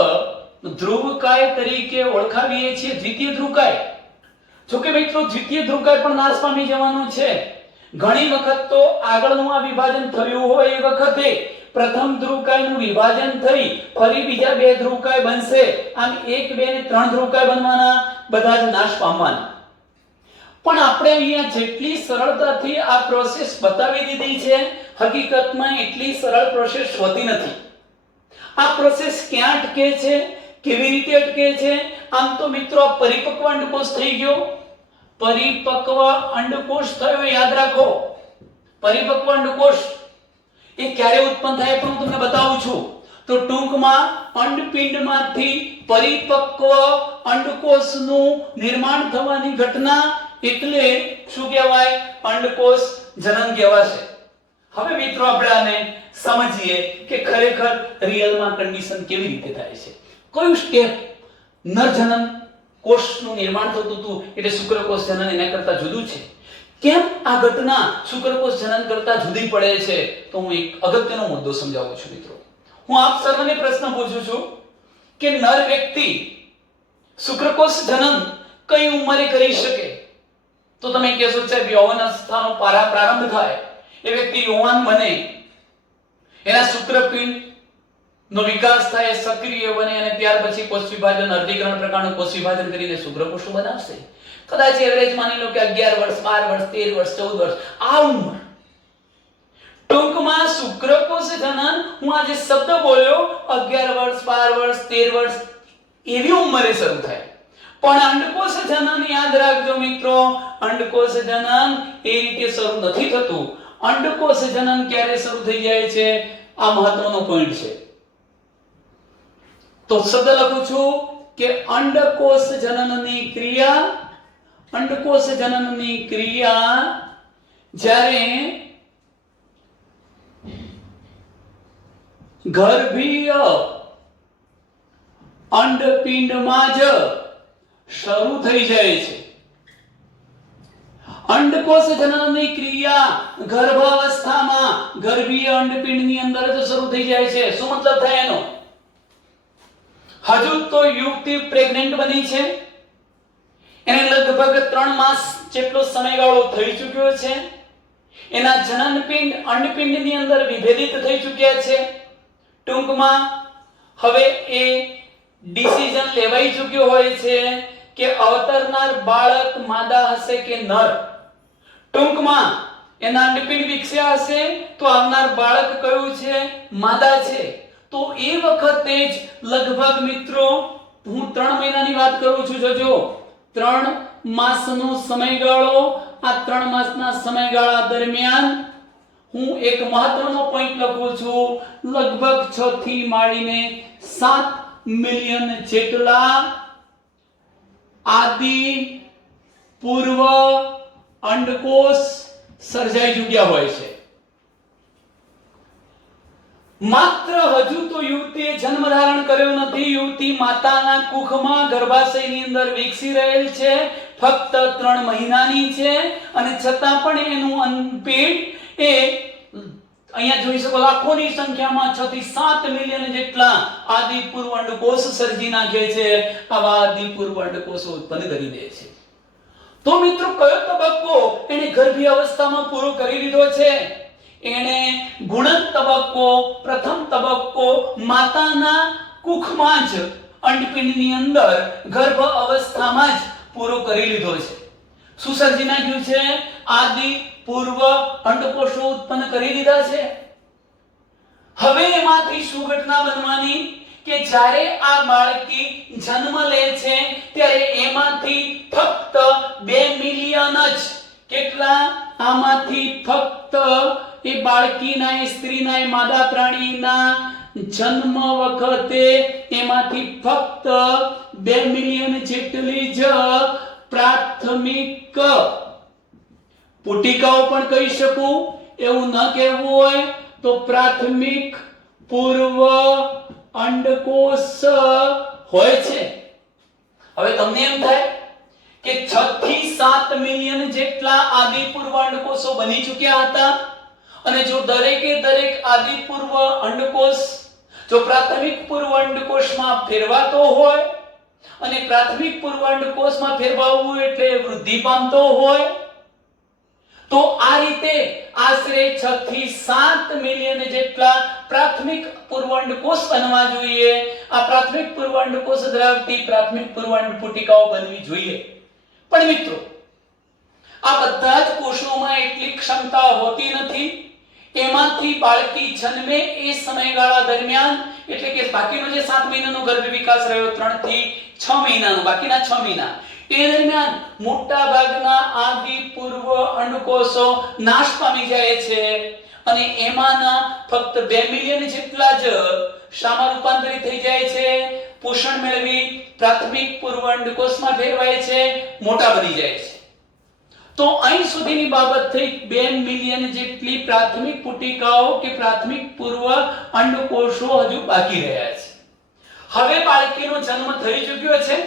ધ્રુવકાય તરીકે ઓળખાવીએ છીએ. દ્વિતીય ધ્રુવકાય જો કે મિત્રો દ્વિતીય ધ્રુવકાય પણ નાશ પામી જવાનું છે. ઘણી વખત તો આગળનું આ વિભાજન થયું હોય એ વખતે પ્રથમ ધ્રુવકાયનું વિભાજન થઈ ફરી બીજા બે ધ્રુવકાય બનશે. આમ 1 2 અને 3 ધ્રુવકાય બનવાના, બધા જ નાશ પામવાના. પણ આપણે અહીંયા જેટલી સરળતાથી આ પ્રોસેસ બતાવી દીધી છે, હકીકતમાં એટલી સરળ પ્રોસેસ હોતી નથી. આ પ્રોસેસ ક્યાં અટકે છે, કેવી રીતે અટકે છે? આમ તો મિત્રો આ પરિપક્વ અંડકોષ થઈ ગયો. પરિપક્વ અંડકોષ થયો, યાદ રાખો. પરિપક્વ અંડકોષ એ ક્યારે ઉત્પન્ન થાય પણ હું તમને બતાવું છું. તો ટૂંકમાં અંડપિંડમાંથી પરિપક્વ અંડકોષનું નિર્માણ થવાની ઘટના એટલે શું કહેવાય? અંડકોષ જનન કહેવાશે. હવે મિત્રો આપણે આને સમજીએ કે ખરેખર રિયલમાં કન્ડિશન કેવી રીતે થાય છે. કયું સ્ટેપ નરજનન કોષનું નિર્માણ થતું હતું એટલે શુક્રકોષ જનન એના કરતા જુદું છે. કેમ આ ઘટના શુક્રકોષ જનન કરતા જુદી પડે છે? તો હું એક અગત્યનો મુદ્દો સમજાવું છું મિત્રો. હું આપ સર્વને પ્રશ્ન પૂછું છું કે નર વ્યક્તિ શુક્રકોષ જનન કઈ ઉંમરે કરી શકે? તો તમે કહેશો સાહેબ યૌવન અવસ્થાનો પ્રારંભ થાય, એ વ્યક્તિ યુવાન બને, એના શુક્રપિંડ નો વિકાસ થાય, સક્રિય બને અને ત્યાર પછી કોષ વિભાજન અર્ધીકરણ પ્રકારનું કોષ વિભાજન કરીને શુક્રકોષો બનાવશે. કદાચ એવરેજ માની લો કે 11 વર્ષ 12 વર્ષ 13 વર્ષ 14 વર્ષ આ ઉંમર. ટૂંકમાં શુક્રકોષ જનન હું આજે શબ્દ બોલ્યો 11 વર્ષ 12 વર્ષ 13 વર્ષ એવી ઉંમરે શરૂ થાય. પણ અંડકોષ જનન યાદ રાખજો મિત્રો, અંડકોષ જનન એ રીતે શરૂ નથી થતું. અંડકોષ જનન ક્યારે શરૂ થઈ જાય છે? આ મહત્વનો પોઈન્ટ છે. તો શબ્દ લખું છું કે અંડકોષ જનનની ક્રિયા, અંડકોષ જનનની ક્રિયા જ્યારે ગર્ભીય અંડપિંડમાં જ શરૂ થઈ જાય છે. અંડકોષ જનનની ક્રિયા ગર્ભાવસ્થામાં ગર્ભીય અંડપિંડની અંદર જ શરૂ થઈ જાય છે. શું મતલબ થાય એનો? હજુ તો યુવતી પ્રેગ્નન્ટ બની છે, એને લગભગ 3 માસ જેટલો સમયગાળો થઈ ચૂક્યો છે, એના જનનપિંડ અંડપિંડની અંદર વિભેદિત થઈ ચૂક્યા છે. ટૂંકમાં હવે એ ડિસિઝન લેવાઈ ચૂક્યો હોય છે કે અવતરનાર બાળક માદા હશે કે નર. ટૂંકમાં એના અંડપિંડ વિકસ્યા હશે તો આવનાર બાળક કયું છે? માદા છે. તો એ વખતે જ લગભગ મિત્રો હું 3 મહિનાની વાત કરું છું. જોજો 3 માસનો સમયગાળો, આ 3 માસના સમયગાળા દરમિયાન હું એક મહત્વનો પોઈન્ટ લખું છું. લગભગ 6 થી માંડીને 7 મિલિયન જેટલા આદિ પૂર્વ અંડકોષ સર્જાઈ ચૂક્યા હોય છે. માત્ર હજુ તો યુવતીએ જન્મ ધારણ કર્યો નથી, યુવતી માતાના કુખમાં ગર્ભાશયની અંદર વિકસી રહેલ છે, ફક્ત 3 મહિનાની છે અને છતાં પણ એનું અંડપિંડ એ અહીંયા જોઈ શકો લાખોની સંખ્યામાં 6 થી 7 મિલિયન જેટલા આદિપૂર્વ અંડકોષ સર્જી નાખે છે. આવા આદિપૂર્વ અંડકોષો ઉત્પન્ન કરી દે છે. તો મિત્રો કયો તબક્કો એને ગર્ભીય અવસ્થામાં પૂરો કરી લીધો છે? એને ગુણક તબક્કો, પ્રથમ તબક્કો માતાના કુખમાં જ અંડપિંડની અંદર ગર્ભ અવસ્થામાં જ પૂરો કરી લીધો છે. શું સર્જી નાખ્યું છે? આદિ પૂર્વ અંડકોષો ઉત્પન્ન કરી દીધા છે. હવે એમાંથી શું ઘટના બનવાની કે જ્યારે આ બાળકી જન્મ લે છે ત્યારે એમાંથી ફક્ત 2 મિલિયન જ કેટલા? આમાંથી ફક્ત એ બાળકીના, એ સ્ત્રીના, એ માદા પ્રાણીના જન્મ વખતે એમાંથી ફક્ત 2 મિલિયન જેટલી જ પ્રાથમિક પુટિકાઓ પણ કહી શકું, એવું ન કહેવું હોય તો પ્રાથમિક પૂર્વ અંડકોષ હોય છે. હવે તમને એમ થાય કે 6 થી 7 મિલિયન જેટલા આદિપૂર્વ અંડકોષો બની ચૂક્યા હતા અને જો દરેકે દરેક આદિપૂર્વ અંડકોષ જો પ્રાથમિક પૂર્વ અંડકોષમાં ફેરવાતો હોય અને પ્રાથમિક પૂર્વ અંડકોષમાં ફેરવાવું એટલે વૃદ્ધિ પામતો હોય. તો આ રીતે આશરે 6 થી 7 મિલિયન જેટલા પ્રાથમિક પૂર્વ અંડકોષ બનવા જોઈએ. આ પ્રાથમિક પૂર્વ અંડકોષ ધરાવતી પ્રાથમિક પૂર્વ અંડપુટિકાઓ બનવી જોઈએ. પણ મિત્રો, આ બધા જ કોષોમાં એટલી ક્ષમતા હોતી નથી. એમાંથી બાળકી જન્મે એ સમયગાળા દરમિયાન, એટલે કે બાકીનો જે 7 મહિનાનો ગર્ભ વિકાસ રહ્યો, 3 થી 6 મહિનાનો, બાકીના 6 મહિના, એ દરમિયાન મોટા ભાગના આદિ પૂર્વ અંડકોષો નાશ પામી જાય છે અને એમાંના ફક્ત 2 મિલિયન જેટલા જ શામાં રૂપાંતરિત થઈ જાય છે, પોષણ મેળવી પ્રાથમિક પૂર્વ અંડકોષમાં ફેરવાય છે, મોટા બની જાય છે. તો અહીં સુધીની બાબત થઈ 2 મિલિયન જેટલી પ્રાથમિક પુટિકાઓ કે પ્રાથમિક પૂર્વ અંડકોષો હજુ બાકી રહ્યા છે. હવે બાળકીનો જન્મ થઈ ચૂક્યો છે.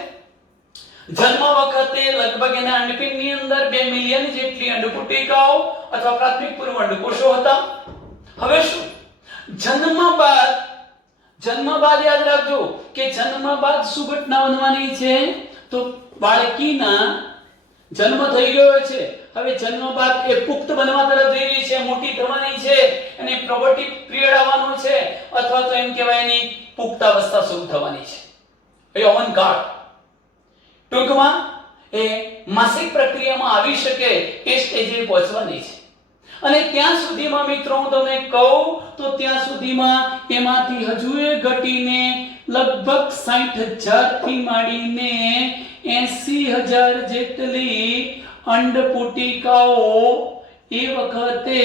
જન્મ વખતે લગભગ એના અંડપિંડની અંદર 2 મિલિયન જેટલી અંડપુટિકાઓ અથવા પ્રાથમિક પૂર્વ અંડકોષો હતા. હવે શું? જન્મ બાદ યાદ રાખજો કે જન્મ બાદ શું ઘટના બનવાની છે? તો બાળકીના જન્મ થઈ ગયો છે. હવે જન્મ બાદ એ પુખ્ત બનવા તરફ જઈ રહી છે, મોટી થવાની છે, અને પ્રોબર્ટી પિરિયડ આવવાનો છે, અથવા તો એમ કહેવાય એની પુખ્તાવસ્થા શરૂ થવાની છે, એ યૌવનકાળ. ટૂંકમાં એ માસિક પ્રક્રિયામાં આવી શકે એ સ્ટેજે પહોંચવાની છે. અને ત્યાં સુધીમાં મિત્રો હું તમને કહું તો ત્યાં સુધીમાં એમાંથી હજુ એ ઘટીને લગભગ 60,000 થી માંડીને 80,000 જેટલી અંડપુટિકાઓ એ વખતે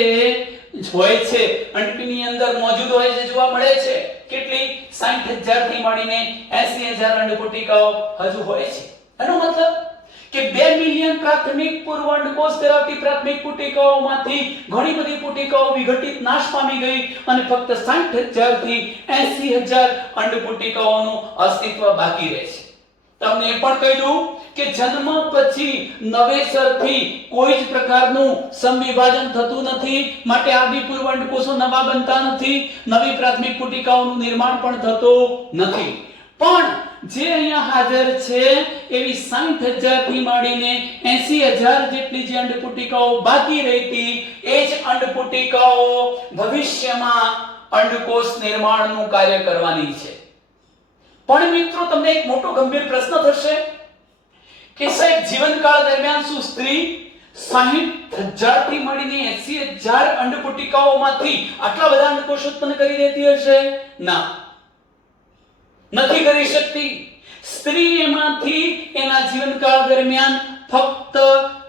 હોય છે, અંડની અંદર મોજૂદ હોય છે, જોવા મળે છે. કેટલી? 60,000 થી માંડીને 80,000 અંડપુટિકાઓ હજુ હોય છે. એનો મતલબ કે 2 મિલિયન પ્રાથમિક પૂર્વ અંડકોષ ધરાવતી પ્રાથમિક પુટિકાઓમાંથી ઘણી બધી પુટિકાઓ વિઘટિત નાશ પામી ગઈ અને ફક્ત 60,000 થી 80,000 અંડપુટિકાઓનું અસ્તિત્વ બાકી રહે છે. તમને એ પણ કહી દઉં કે જન્મ પછી નવેસરથી કોઈ જ પ્રકારનું સમવિભાજન થતું નથી, માટે આદિપૂર્વ અંડકોષો નવા બનતા નથી, નવી પ્રાથમિક પુટિકાઓનું નિર્માણ પણ થતું નથી. પણ જે અહીંયા હાજર છે એવી 60,000 થી માંડીને 80,000 જેટલી જે અંડપુટિકાઓ બાકી રહેતી, એ જ અંડપુટિકાઓ ભવિષ્યમાં અંડકોષ નિર્માણનું કાર્ય કરવાની છે. પણ મિત્રો, તમને એક મોટો ગંભીર પ્રશ્ન થશે કે સાહેબ, જીવનકાળ દરમિયાન શું સ્ત્રી 60,000 થી માંડીને 80,000 અંડપુટિકાઓમાંથી આટલા બધા અંડકોષ ઉત્પન્ન કરી દેતી હશે? ના, નથી કરી શકતી. સ્ત્રી એમાંથી એના જીવનકાળ દરમિયાન ફક્ત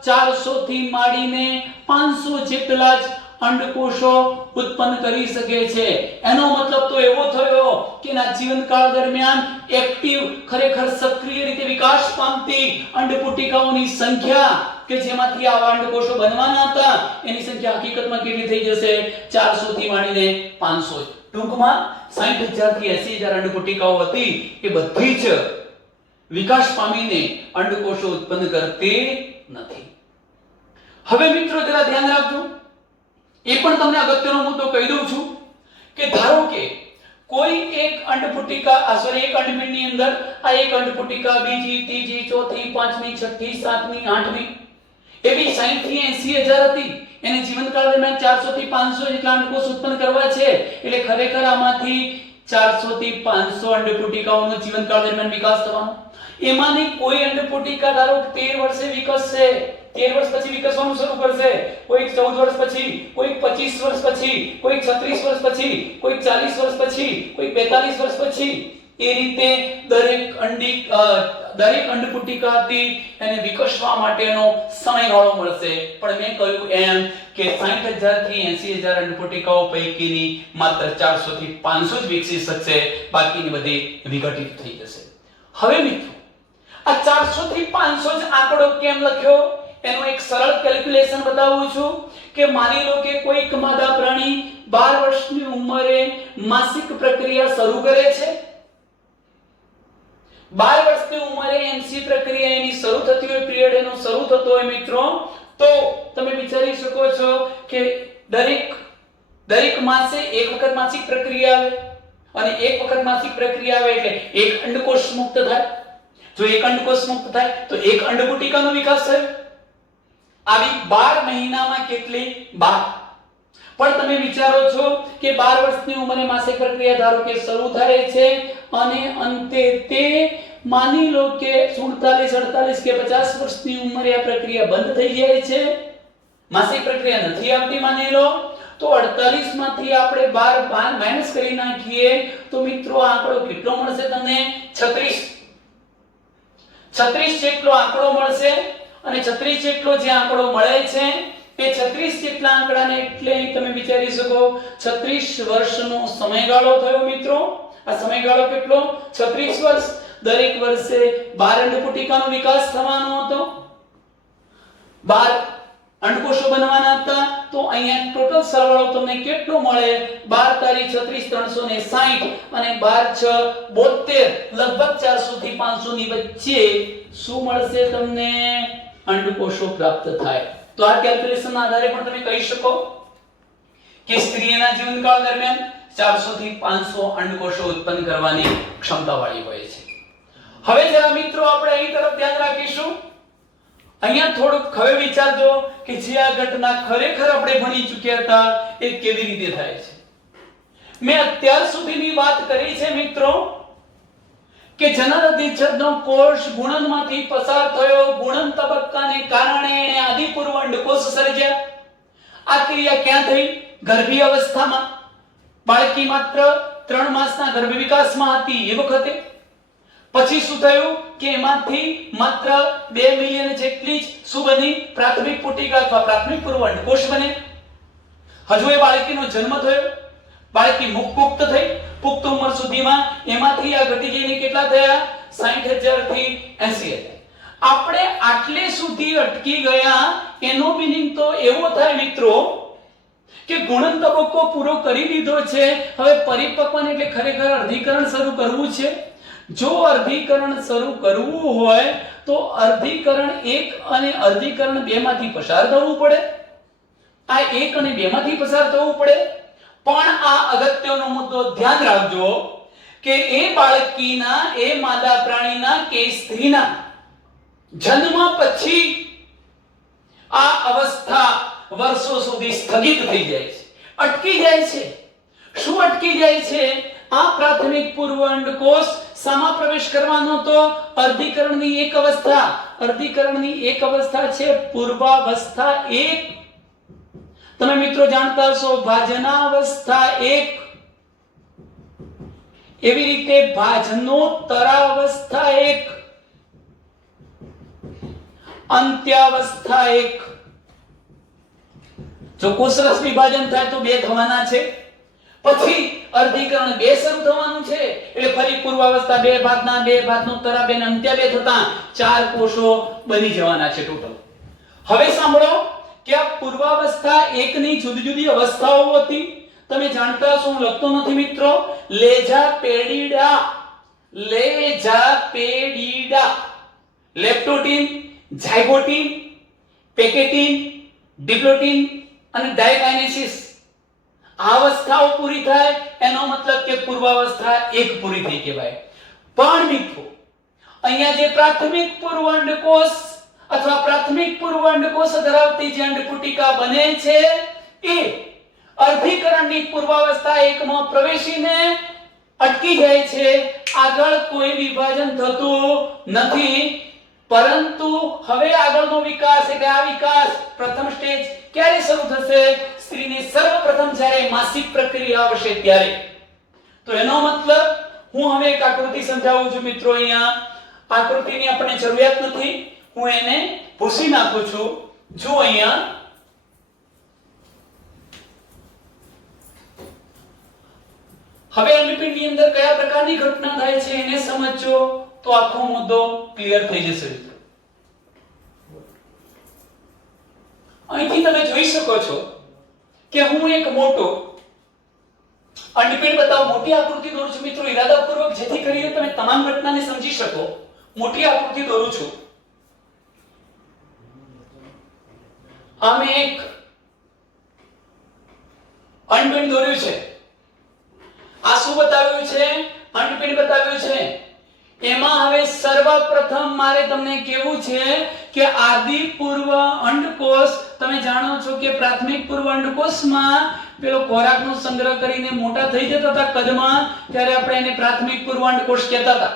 400 થી માંડીને 500 જેટલા જ અંડકોષો ઉત્પન્ન કરી શકે છે. એનો મતલબ તો એવો થયો કે એના જીવનકાળ દરમિયાન એક્ટિવ, ખરેખર સક્રિય રીતે વિકાસ પામતી અંડપુટિકાઓની સંખ્યા કે જેમાંથી આવા અંડકોષો બનવાના હતા, એની સંખ્યા હકીકતમાં કેટલી થઈ જશે? 400 થી માંડીને 500. ટૂંકમાં 60,000 થી 80,000 અંડપુટિકાઓ હતી એ બધી જ વિકાસ પામીને અંડકોષો ઉત્પન્ન કરતી નથી. હવે મિત્રો જરા ધ્યાન રાખજો, એ પણ તમને અગત્યનો મુદ્દો કહી દઉં છું કે ધારો કે કોઈ એક અંડપુટિકા એક અંડપિંડની અંદર આ એક અંડપુટિકા બીજી, ત્રીજી, ચોથી, પાંચમી, છઠ્ઠી, સાતમી, આઠમી એવી 60 થી 80,000 હતી. એને જીવનકાળ દરમિયાન 400 થી 500 જેટલા અંડકોષ ઉત્પન્ન કરવા છે. એટલે ખરેખર આમાંથી 400 થી 500 અંડપુટિકાઓનો જીવનકાળ દરમિયાન વિકાસ થવાનો. એમાંની કોઈ અંડપુટિકા ધારો 13 વર્ષે વિકસશે, 13 વર્ષ પછી વિકસવાનું શરૂ કરશે, કોઈ 14 વર્ષ પછી, કોઈ 25 વર્ષ પછી, કોઈ 36 વર્ષ પછી, કોઈ 40 વર્ષ પછી, કોઈ 45 વર્ષ પછી. એ રીતે દરેક અંડપુટિકાથી એને વિકસવા માટેનો સમયગાળો મળશે. પણ મેં કહ્યું એમ કે 60,000 થી 80,000 અંડપુટિકાઓ પૈકીની માત્ર 400 થી 500 જ વિકસી શકશે, બાકીની બધી વિઘટિત થઈ જશે. હવે મિત્રો, આ 400 થી 500 જ આંકડો કેમ લખ્યો? એનું એક સરળ કેલ્ક્યુલેશન બતાવું છું કે માની લો કે કોઈક માદા પ્રાણી 12 વર્ષની ઉંમરે માસિક પ્રક્રિયા શરૂ કરે છે. 12 વર્ષની ઉંમરે એમસી પ્રક્રિયા એની શરૂ થતી હોય, પિરિયડ એનો શરૂ થતો હોય મિત્રો, તો તમે વિચારી શકો છો કે દરેક માસે એક વખત માસિક પ્રક્રિયા આવે, અને એક વખત માસિક પ્રક્રિયા આવે એટલે એક અંડકોષ મુક્ત થાય. જો એક અંડકોષ મુક્ત થાય તો એક અંડગુટિકાનો વિકાસ થયો. આવી 12 મહિનામાં કેટલી 12. પણ તમે વિચારો છો કે 12 વર્ષની ઉંમરે માસિક પ્રક્રિયા ધારો કે શરૂ થાય છે અને અંતે તે માની લો કે 47 48 કે 50 વર્ષની ઉંમરે આ પ્રક્રિયા બંધ થઈ જાય છે, માસિક પ્રક્રિયા નથી આવતી માની લો, તો 48 માંથી આપણે 12 માઈનસ કરી નાખીએ તો મિત્રો આ આંકડો કેટલો મળશે તમને? 36 જેટલો આંકડો મળશે. અને 36 જેટલો જે આંકડો મળે છે એ 36 જેટલા આંકડાને એટલે તમે વિચારી શકો 36 વર્ષનો સમયગાળો થયો મિત્રો. આ સમયગાળો કેટલો? 36 વર્ષ. દરેક વર્ષે 12 અંડકુટિકાનો વિકાસ થવાનો હતો, 12 અંડકોષો બનવાના હતા. તો અહીંયા ટોટલ સરવાળો તમને કેટલો મળે? 12 તારી 36 360 અને 12 6 72, લગભગ 400 થી 500 ની વચ્ચે શું મળશે તમને? અંડકોષો પ્રાપ્ત થાય. તો આ કેલ્ક્યુલેશનના આધારે પણ તમે કહી શકો કે સ્ત્રીના જીવનકાળ દરમિયાન 400 થી 500 અંડકોષો ઉત્પન્ન કરવાની ક્ષમતાવાળી હોય છે. હવે જરા મિત્રો આપણે અહીં તરફ ધ્યાન રાખીશું. અહીંયા થોડુંક હવે વિચારજો કે જે આ ઘટના ખરેખર આપણે ભણી ચૂક્યા હતા એ કેવી રીતે થાય છે. મેં અત્યાર સુધીની વાત કરી છે મિત્રો કે જનરધિચ્છદનો કોષ ગુણનમાંથી પસાર થયો, ગુણન તબક્કાને કારણે એને આદિપૂર્વ અંડકોષ સર્જ્યા. આ ક્રિયા ક્યાં થઈ? ગર્ભી અવસ્થામાં. બાળકી માત્ર 3 માસના ગર્ભ વિકાસમાં હતી એ વખતે. પછી શું થયું કે એમાંથી માત્ર 2 મિલિયન જેટલી જ શું બની? પ્રાથમિક પુટિકા અથવા પ્રાથમિક પૂર્વ અંડકોષ બને. હજુ એ બાળકીનો જન્મ થયો, બાળકી પુખ્ત થઈ. પુખ્ત ઉંમર સુધીમાં એમાંથી આ ઘટી જઈને કેટલા થયા? 60,000 થી 80,000. આપણે આટલે સુધી અટકી ગયા એનો મીનિંગ તો એવો થાય મિત્રો કે ગુણન તબક્કો પૂરો કરી દીધો છે, હવે પરિપક્વન એટલે ખરેખર અર્ધીકરણ શરૂ કરવું છે. જો અર્ધીકરણ શરૂ કરવું હોય તો અર્ધીકરણ 1 અને અર્ધીકરણ 2 માંથી પસાર થવું પડે. આ 1 અને 2 માંથી પસાર થવું પડે. પણ આ અગત્યનો મુદ્દો ધ્યાન રાખજો કે એ બાળકીના, એ માદા પ્રાણીના કે સ્ત્રીના જન્મ પછી આ અવસ્થા વર્ષો સુધી સ્થગિત થઈ જાય છે, અટકી જાય છે. શું અટકી જાય છે? આ પ્રાથમિક પૂર્વ અંડકોષ સામા પ્રવેશ કરવાનો તો અર્ધીકરણની એક અવસ્થા. અર્ધીકરણની એક અવસ્થા છે પૂર્વાવસ્થા 1. તમે મિત્રો જાણતા હશો ભાજનાવસ્થા 1, એવી રીતે ભાજનોત્તરાવસ્થા 1, અંત્યાવસ્થા 1. જો કોષરસ વિભાજન થાય તો 2 થવાના છે, પછી અર્ધીકરણ 2 શરૂ થવાનું છે, એટલે ફરી પૂર્વાવસ્થા 2, ભાજના 2, ભાજનોત્તરા 2 અને અંત્યા 2 થતા 4 કોષો બની જવાના છે ટોટલ. હવે સાંભળો કે આ પૂર્વાવસ્થા 1 ની જુદી જુદી અવસ્થાઓ હતી. તમે જાણતા હશો, હું લખતો નથી મિત્રો, લેજા પેડિડા, લેપ્ટોટીન, ઝાયગોટીન, પેકેટીન, ડિપ્લોટીન અને ડાયકાઇનેસિસ. આ અવસ્થાઓ પૂરી થાય એનો મતલબ કે પૂર્વાવસ્થા 1 પૂરી થઈ કહેવાય. પણ મિત્રો અહીંયા જે પ્રાથમિક પૂર્વ અંડકોષ અથવા પ્રાથમિક પૂર્વ અંડકોષ ધરાવતી જે અંડકુટિકા બને છે એ અર્ધીકરણની પૂર્વાવસ્થા 1 માં પ્રવેશીને અટકી જાય છે, આગળ કોઈ વિભાજન થતું નથી. પરંતુ હવે આગળનો વિકાસ એટલે આ વિકાસ પ્રથમ સ્ટેજ ક્યારે શરૂ થશે? સ્ત્રીને સર્વપ્રથમ જ્યારે માસિક પ્રક્રિયા આવશે ત્યારે. તો એનો મતલબ હું હવે એક આકૃતિ સમજાવું છું મિત્રો. અહીંયા આકૃતિની આપણને જરૂરિયાત નથી, હું એને ભૂસી નાખું છું. જો અહીંયા હવે અંડપિંડની અંદર કયા પ્રકારની ઘટના થાય છે એને સમજજો તો આખો મુદ્દો ક્લિયર થઈ જશે. અહીંથી તમે જોઈ શકો છો કે હું એક મોટો અંડપિંડ બતાવું, મોટી આકૃતિ દોરું છું મિત્રો ઈરાદાપૂર્વક, જેથી કરીને તમે તમામ ઘટનાને સમજી શકો. મોટી આકૃતિ દોરું છું. અમે એક અંડપિંડ દોર્યું છે. આ શું બતાવ્યું છે? અંડપિંડ બતાવ્યું છે. એમાં હવે સર્વપ્રથમ મારે તમને કહેવું છે કે આદિ પૂર્વ અંડકોષ, તમે જાણો છો કે પ્રાથમિક પૂર્વ અંડકોષમાં પેલો ખોરાકનો સંગ્રહ કરીને મોટા થઈ જતા હતા કદમાં, ત્યારે આપણે એને પ્રાથમિક પૂર્વ અંડકોષ કહેતા હતા.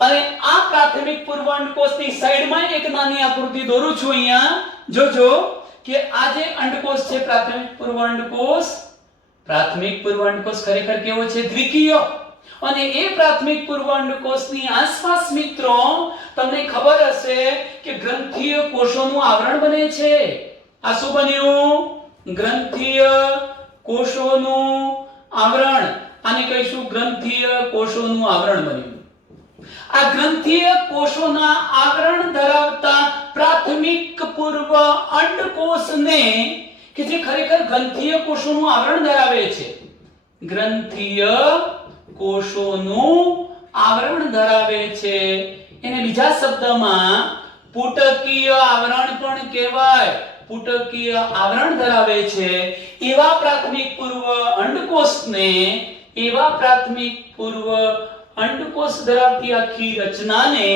અને આ પ્રાથમિક પૂર્વ અંડકોષની સાઈડમાં એક નાની આકૃતિ દોરું છું અહીંયા. જોજો કે આ જે અંડકોષ છે પ્રાથમિક પૂર્વ અંડકોષ ખરેખર કેવો છે? દ્વિકીય. અને એ પ્રાથમિક પૂર્વ અંડકોષની આસપાસ મિત્રો તમને ખબર હશે કે ગ્રંથીય કોષોનું આવરણ બને છે. આ શું બન્યું? ગ્રંથીય કોષોનું આવરણ. આને કહીશું ગ્રંથીય કોષોનું આવરણ બન્યું. આ ગ્રંથીય કોષોના આવરણ ધરાવતા પ્રાથમિક પૂર્વ અંડકોષને કે જે ખરેખર ગ્રંથીય કોષોનું આવરણ ધરાવે છે, ગ્રંથીય કોષોનું આવરણ ધરાવે છે, એને બીજા શબ્દમાં પુટકીય આવરણ પણ કહેવાય. પુટકીય આવરણ ધરાવે છે એવા પ્રાથમિક પૂર્વ અંડકોષ ધરાવતી આખી રચનાને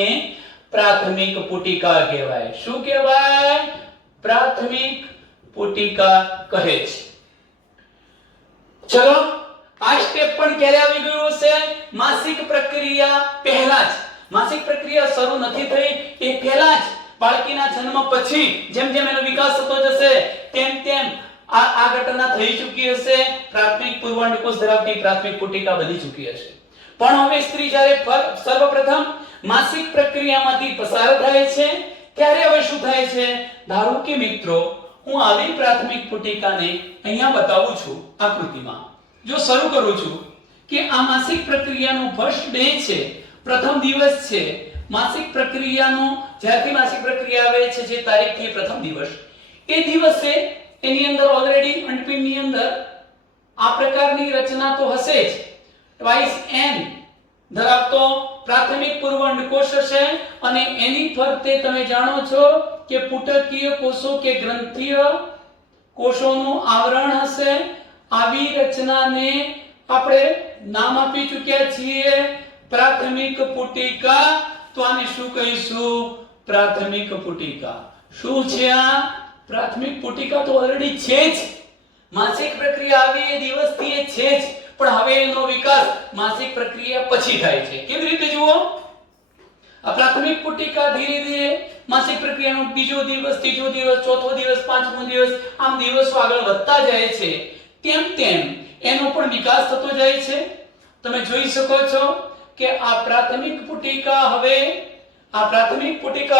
પ્રાથમિક પુટિકા કહેવાય. શું કહેવાય? પ્રાથમિક પુટિકા કહે છે. ચલો, આ સ્ટેપ પણ ક્યારે આવી ગયું હશે? માસિક પ્રક્રિયા પહેલા જ. માસિક પ્રક્રિયા શરૂ નથી થઈ એ પહેલા જ, બાળકીના જન્મ પછી જેમ જેમ એનો વિકાસ થતો જશે તેમ તેમ આ ઘટના થઈ ચૂકી હશે. પ્રાથમિક પૂર્વ અંડકોષ ધરાવતી પ્રાથમિક પુટિકા બની ચૂકી હશે. પણ હવે સ્ત્રી જ્યારે સર્વપ્રથમ માસિક પ્રક્રિયામાંથી પસાર થાય છે ત્યારે હવે શું થાય છે? ધારો કે મિત્રો હું આવી પ્રાથમિક પુટિકાને અહીંયા બતાવું છું આકૃતિમાં. જો શરૂ કરું છું કે આ માસિક પ્રક્રિયાનો ફર્સ્ટ ડે છે, પ્રથમ દિવસ છે. માસિક પ્રક્રિયાનો જ્યારથી માસિક પ્રક્રિયા આવે છે જે તારીખથી પ્રથમ દિવસ, એ દિવસે એની અંદર ઓલરેડી અંડપિંડની અંદર આ પ્રકારની રચના તો હશે જ. ટ્વાઇસ n ધરાવતો પ્રાથમિક પૂર્વ અંડકોષ હશે અને એની ફરતે તમે જાણો છો કે પુટકીય કોષો કે ગ્રંથીય કોષોનું આવરણ હશે. આવી રચનાને આપણે નામ આપી ચૂક્યા છીએ પ્રાથમિક પુટિકા. તો આને શું કહીશું? પ્રાથમિક પુટિકા. શું છે આ? પ્રાથમિક પુટિકા તો ઓલરેડી છે જ. માસિક પ્રક્રિયા આવી એ દિવસથી એ છે જ, પણ હવે એનો વિકાસ માસિક પ્રક્રિયા પછી થાય છે. કેવી રીતે જુઓ? આ પ્રાથમિક પુટિકા ધીરે ધીરે માસિક પ્રક્રિયાનો બીજો દિવસ, ત્રીજો દિવસ, ચોથો દિવસ, પાંચમો દિવસ, આમ દિવસો આગળ વધતા જાય છે. તેમ તેમ એનો પણ વિકાસ થતો જાય છે. તમે જોઈ શકો છો કે આ પ્રાથમિક પુટિકા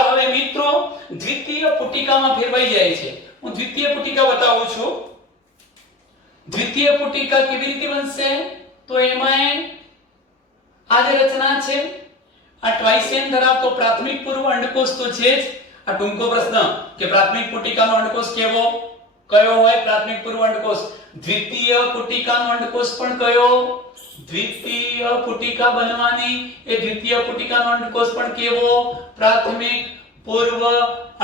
હવે મિત્રો દ્વિતીય પુટિકામાં ફેરવાઈ જાય છે. હું દ્વિતીય પુટિકા બતાવું છું. દ્વિતીય પુટિકા કેવી રીતે બનશે? તો એમાં આ જે રચના છે, આ ટ્વાઇસેન ધરાવતો પ્રાથમિક પૂર્વ અંડકોષ તો છે જ. આ ટૂંકો પ્રશ્ન કે પ્રાથમિક પુટિકાનો અંડકોષ કયો હોય? પ્રાથમિક પૂર્વ અંડકોષ. દ્વિતીય પુટિકાનો અંડકોષ પણ કયો? દ્વિતીય પુટિકા બનવાની એ દ્વિતીય પુટિકાનો અંડકોષ પણ કેવો? પ્રાથમિક પૂર્વ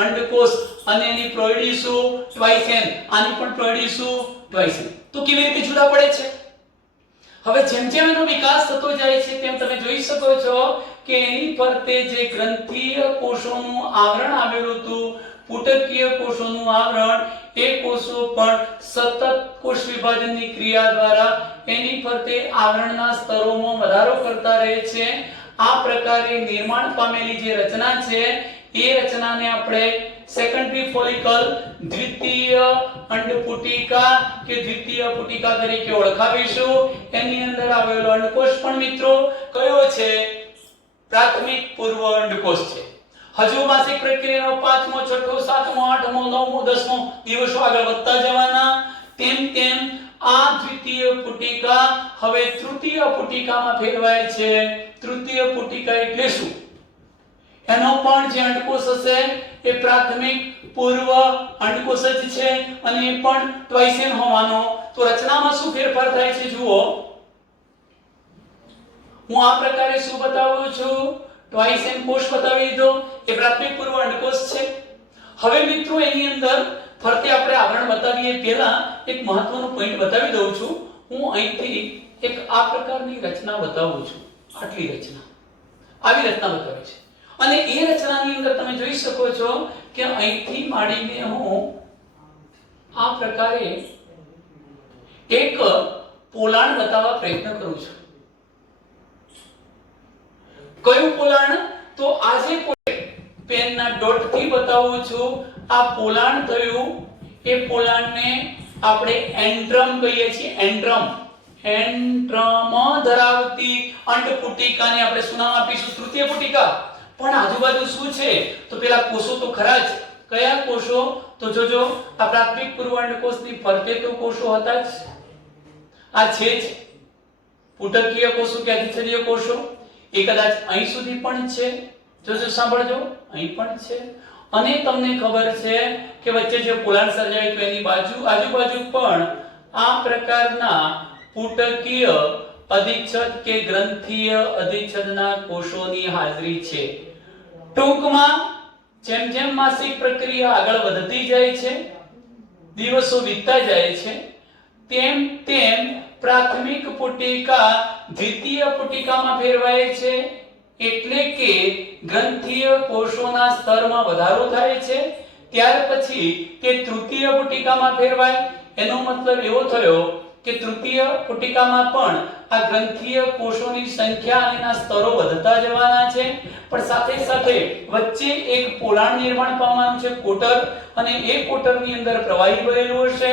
અંડકોષ. અને એની પ્રોઇડી શું? ટ્વાઇસેન. આની પણ પ્રોઇડી શું? ટ્વાઇસેન. તો કેવી રીતે જુદા પડે છે? હવે જેમ જેમ એનો વિકાસ થતો જાય છે તેમ તમે જોઈ શકો છો કે એની ફરતે જે ગ્રંથીય કોષોનું આવરણ આવેલું હતું, પુટકીય કોષોનું આવરણ, એ કોષો પણ સતત કોષ વિભાજનની ક્રિયા દ્વારા એની ફરતે આવરણના સ્તરોમાં વધારો કરતા રહે છે. આ પ્રકારે નિર્માણ પામેલી જે રચના છે એ રચનાને આપણે સેકન્ડરી ફોલિકલ, દ્વિતીય અંડપુટિકા કે દ્વિતીય પુટિકા તરીકે ઓળખાવીશું. એની અંદર આવેલો અંડકોષ પણ મિત્રો કયો છે? પ્રાથમિક પૂર્વ અંડકોષ છે. હજુ માસિક પ્રક્રિયાનો 5મો, 6મો, 7મો, 8મો, 9મો, 10મો દિવસો આગળ વધતા જવાના. તેમ તેમ આ દ્વિતીય પુટિકા હવે તૃતીય પુટિકામાં ફેરવાય છે. તૃતીય પુટિકા એટલે શું? એનો પણ જે અંડકોષ હશે એ પ્રાથમિક પૂર્વ અંડકોષ જ છે અને એ પણ ટ્વાઇસેન હોવાનો. તો રચનામાં શું ફેરફાર થાય છે જુઓ. હું આ પ્રકારે શું બતાવું છું? ટ્વાઇસેન કોષ બતાવી દીધો. એ પ્રાથમિક પૂર્વ અંડકોષ છે. હવે મિત્રો એની અંદર ફરતે આપણે આવરણ બતાવીએ પહેલા એક મહત્વનો પોઈન્ટ બતાવી દઉં છું. હું અહીંથી એક આ પ્રકારની રચના બતાવું છું. આટલી રચના આવી રચના બતાવી છે અને એ રચનાની અંદર તમે જોઈ શકો છો કે અહીંથી માંડીને હું આ પ્રકારે એક પોલાણ બતાવવા પ્રયત્ન કરું છું. કયું પોલાણ? તો આજે પેનના ડોટ થી બતાવું છું. આ પોલાણ થયું. એ પોલાણને આપણે એન્ટ્રમ કહીએ છીએ. એન્ટ્રમ ધરાવતી અંડપુટિકાને આપણે શું નામ આપીશું? તૃતીય પુટિકા. પણ આજુબાજુ શું છે? તો પેલા કોષો તો ખરા જ. કયા કોષો? તો જોજો, આ પ્રાથમિક પૂર્વ અંડકોષની ફરતે તો કોષો હતા જ. આ છે જ પુટકીય કોષો કે અધિચ્છદીય કોષો. એ કદાચ અહીં સુધી પણ છે. જોજો, સાંભળજો, અહીં પણ છે. અને તમને ખબર છે કે વચ્ચે જે પોલાણ સર્જાય તો એની આજુબાજુ પણ આ પ્રકારના પુટકીય અધિચ્છદ કે ગ્રંથીય અધિચ્છદના કોષોની હાજરી છે. ટૂંકમાં જેમ જેમ માસિક પ્રક્રિયા આગળ વધતી જાય છે, દિવસો વીતતા જાય છે, તેમ તેમ પ્રાથમિક પુટિકા દ્વિતીય પુટિકામાં ફેરવાય છે. એટલે કે ગ્રંથીય કોષોના સ્તરમાં વધારો થાય છે. ત્યાર પછી તે તૃતીય પુટિકામાં ફેરવાય. એનો મતલબ એવો થયો કે તૃતીય પુટિકામાં પણ આ ગ્રંથીય કોષોની સંખ્યા અને એના સ્તરો વધતા જવાના છે. પણ સાથે સાથે વચ્ચે એક પોલાણ નિર્માણ પામવાનું છે, કોટર, અને એ કોટરની અંદર પ્રવાહી ભરેલું હશે.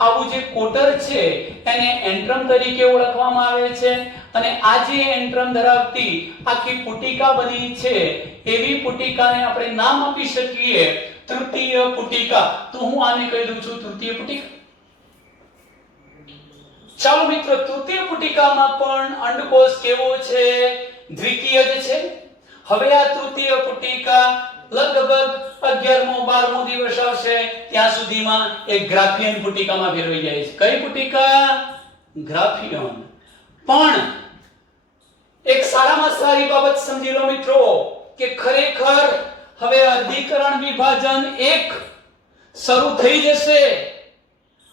આવું જે કોટર છે એને એન્ટ્રમ તરીકે ઓળખવામાં આવે છે. અને આ જે એન્ટ્રમ ધરાવતી આખી પુટિકા બની છે, એવી પુટિકાને આપણે નામ આપી શકીએ તૃતીય પુટિકા. તો હું આને કહી દઉં છું તૃતીય પુટિકા. ચાલો મિત્રો, તૃતીય પુટિકામાં પણ અંડકોષ કેવો છે? દ્વિકીય જ છે. હવે આ તૃતીય પુટિકા લગભગ 11મો 12મો દિવસ આવશે ત્યાં સુધીમાં એક ગ્રાફિયન પુટિકામાં ફેરવાઈ જાય છે. કઈ પુટિકા? ગ્રાફિયન. પણ એક સારામાં સારી બાબત સમજી લો મિત્રો કે ખરેખર હવે અર્ધીકરણ વિભાજન એક શરૂ થઈ જશે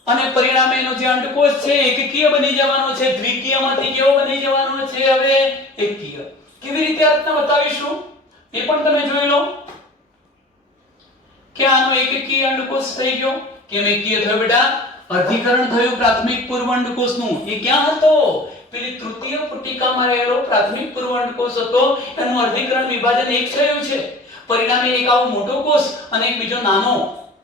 અને પરિણામે એનો જે અંડકોષ છે એકકીય બની જવાનો છે. દ્વિકીયમાંથી કેવો બની જવાનો છે? હવે એકકીય. કેવી રીતે આ રીતના બતાવીશું એ પણ તમે જોઈ લો કે આનો એકકીય અંડકોષ થઈ ગયો. કેમ એકકીય થયો બેટા? અર્ધીકરણ થયું પ્રાથમિક પૂર્વ અંડકોષનું. એ ક્યાં હતો? પેલી તૃતીય પુટિકામાં રહેલો પ્રાથમિક પૂર્વ અંડકોષ હતો. એનું અર્ધીકરણ વિભાજન એક થયું છે. પરિણામે એક આવો મોટો કોષ અને એક બીજો નાનો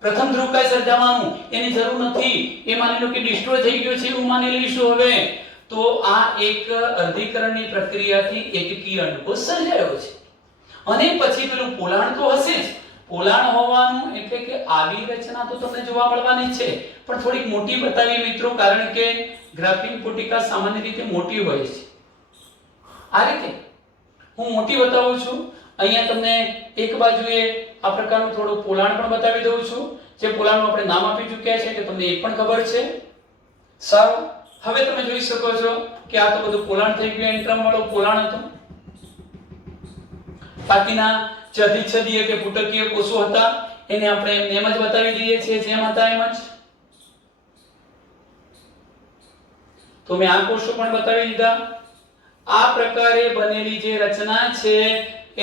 પ્રથમ ધ્રુવકાય સર્જાવાનું એની જરૂર નથી. એ માની લો કે ડિસ્ટ્રોય થઈ ગયો છે એવું માની લઈશું. હવે તો આ એક અર્ધીકરણની પ્રક્રિયાથી એકકીય અંડકોષ સર્જાયો છે. અને પછી પેલું પોલાણ તો હશે જ. પોલાણ હોવાનું એટલે કે આવી રચના તો તમને જોવા મળવાની છે, પણ થોડીક મોટી બતાવી મિત્રો, કારણ કે ગ્રાફિયન પુટિકા સામાન્ય રીતે મોટી હોય છે. આ રીતે હું મોટી બતાવું છું. અહીંયા તમને એક બાજુએ આ પ્રકારનું થોડું પોલાણ પણ બતાવી દઉં છું. જે પોલાણનું આપણે નામ આપી ચૂક્યા છે કે તમને એ પણ ખબર છે. સારું, હવે તમે જોઈ શકો છો કે આ તો બધું પોલાણ થઈ ગયું. એન્ટ્રમ વાળો પોલાણ હતું. બાકીના જે અધિચ્છદીય કે પુટકીય કોષો હતા એને આપણે એમ જ બતાવી દઈએ છીએ જેમ હતા એમ જ. તો મેં આ કોષો પણ બતાવી દીધા. આ પ્રકારે બનેલી જે રચના છે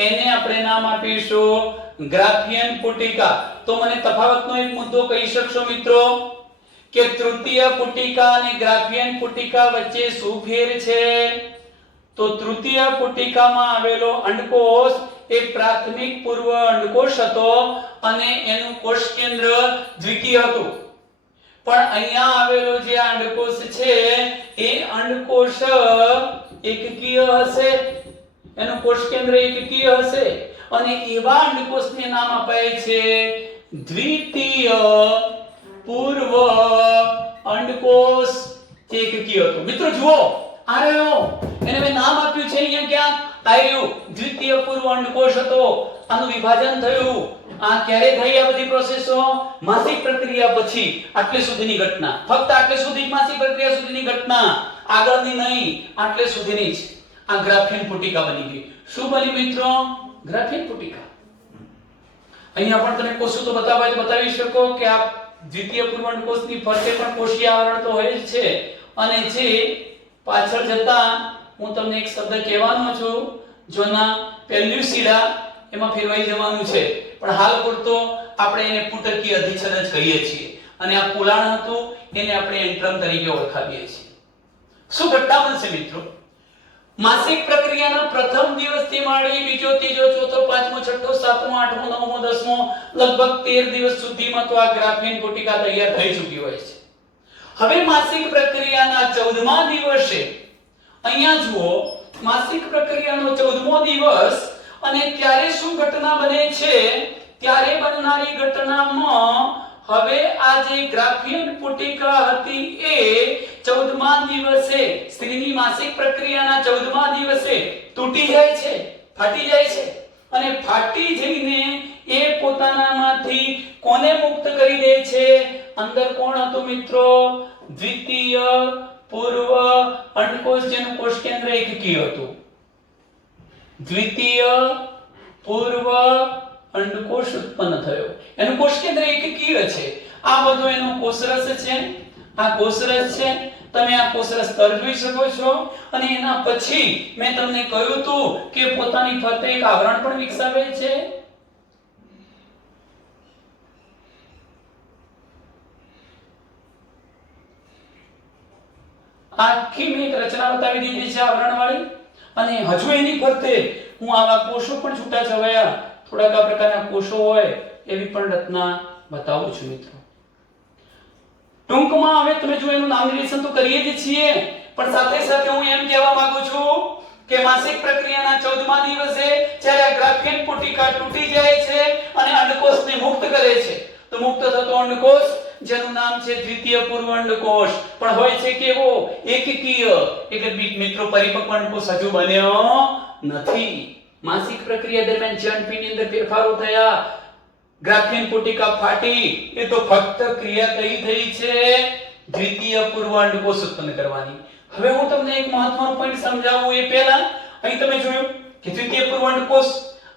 એને આપણે નામ આપીશું ગ્રાફિયન પુટિકા. તો મને તફાવતનો એક મુદ્દો કહી શકશો મિત્રો કે તૃતીય પુટિકા અને ગ્રાફિયન પુટિકા વચ્ચે શું ફેર છે? તો તૃતીય પુટિકામાં આવેલો અંડકોષ એ પ્રાથમિક પૂર્વ અંડકોષ હતો અને એનું કોષ કેન્દ્ર દ્વિકીય હતું. પણ અહીંયા આવેલો જે અંડકોષ છે એ અંડકોષ એકકીય હશે. એનું કોષ કેન્દ્ર એકકીય હશે અને એવા અંડકોષને નામ અપાય છે દ્વિતીય પૂર્વ અંડકોષ. એકકીય હતો. મિત્રો જુઓ, આ રહ્યો, એને મેં નામ આપ્યું છે અહીંયા. ક્યાં આવ્યું? દ્વિતીય પૂર્વ અંડકોષ હતો. આનું વિભાજન થયું. આ ક્યારે થઈ? આ બધી પ્રોસેસો માસિક પ્રક્રિયા પછી. આટલે સુધીની ઘટના, ફક્ત આટલે સુધી માસિક પ્રક્રિયા સુધીની ઘટના, આગળની નહીં, આટલે સુધીની જ આ ગ્રાફિયન પુટિકા બની ગઈ. શું બની મિત્રો? ગ્રાફિયન પુટિકા. અહીંયા પણ તમે કોષો તો બતાવાય તો બતાવી શકો કે આ દ્વિતીય પૂર્વ અંડકોષની ફરતે પણ કોષીય આવરણ તો હોય જ છે. અને જે પાછળ જતા હું તમને એક શબ્દ કહેવાનો છું જોના પેલ્યુસિડા એમાં ફેરવાઈ જવાનું છે, પણ હાલ પૂરતો આપણે એને પુટકી અધિચ્છદ જ કહીએ છીએ અને આ પોલાણ હતું એને આપણે એન્ટ્રમ તરીકે ઓળખાવીએ છીએ. શું ઘટના બનશે મિત્રો? માસિક પ્રક્રિયાના પ્રથમ દિવસથી માંડી બીજો, ત્રીજો, ચોથો, પાંચમો, છઠ્ઠો, સાતમો, આઠમો, નવમો, દસમો લગભગ 13 દિવસ સુધીમાં તો આ ગ્રાફિન પુટિકા તૈયાર થઈ ચૂકી હોય છે. હવે માસિક પ્રક્રિયાના 14મા દિવસે અહીંયા જુઓ, માસિક પ્રક્રિયાનો 14મો દિવસ અને ત્યારે શું ઘટના બને છે? ત્યારે બનનારી ઘટનામાં હવે આ જે ગ્રાફિન પુટિકા હતી એ 14મા દિવસે સ્ત્રીની માસિક પ્રક્રિયાના 14મા દિવસે તૂટી જાય છે, ફાટી જાય છે અને ફાટી જઈને એ પોતાનામાંથી કોને મુક્ત કરી દે છે? અંદર કોણ હતું મિત્રો? દ્વિતીય પૂર્વ અંડકોષ, જેનું કોષ કેન્દ્ર એકકી હતું. દ્વિતીય પૂર્વ અંડકોષ ઉત્પન્ન થયો, એનું કોષ કેન્દ્ર એકકીય છે. આ બધો એનો કોષરસ છે, આ કોષરસ છે. તમે આ કોષરસ સ્તર જોઈ શકો છો અને એના પછી મેં તમને કહ્યું હતું કે પોતાની ફરતે એક આવરણ પણ વિકસાવે છે. આખી મેં એક રચના બતાવી દીધી છે આવરણવાળી અને હજુ એની ફરતે હું આવા કોષો પણ છૂટાછવાયા થોડાક આ પ્રકારના કોષો હોય એવી પણ રચના બતાવું છું મિત્રો. ટૂંકમાં હવે તમે જો એનું નામ નિરીક્ષણ તો કરીએ જ છીએ, પણ સાથે સાથે હું એમ કહેવા માંગુ છું કે માસિક પ્રક્રિયાના 14મા દિવસે જ્યારે ગ્રાફિન પુટિકા તૂટી જાય છે અને અંડકોષને મુક્ત કરે છે, તો મુક્ત થતો અંડકોષ જેનું નામ છે દ્વિતીય પૂર્વ અંડકોષ પણ હોય છે કેવો? એકકીય. એટલે મિત્રો પરિપક્વ અંડકોષ હજુ બન્યો નથી. માસિક પ્રક્રિયા દરમિયાન જે અંડપીંડની અંદર ફેરફારો થયા, ગ્રાફિન પુટિકા ફાટી, એ તો ફક્ત ક્રિયા કઈ થઈ છે? દ્વિતીય પૂર્વ અંડકોષ ઉત્પન્ન કરવાની. હવે હું તમને એક મહત્વનો પોઈન્ટ સમજાવું એ પહેલા અહીં તમે જોયું કે દ્વિતીય પૂર્વ અંડકોષ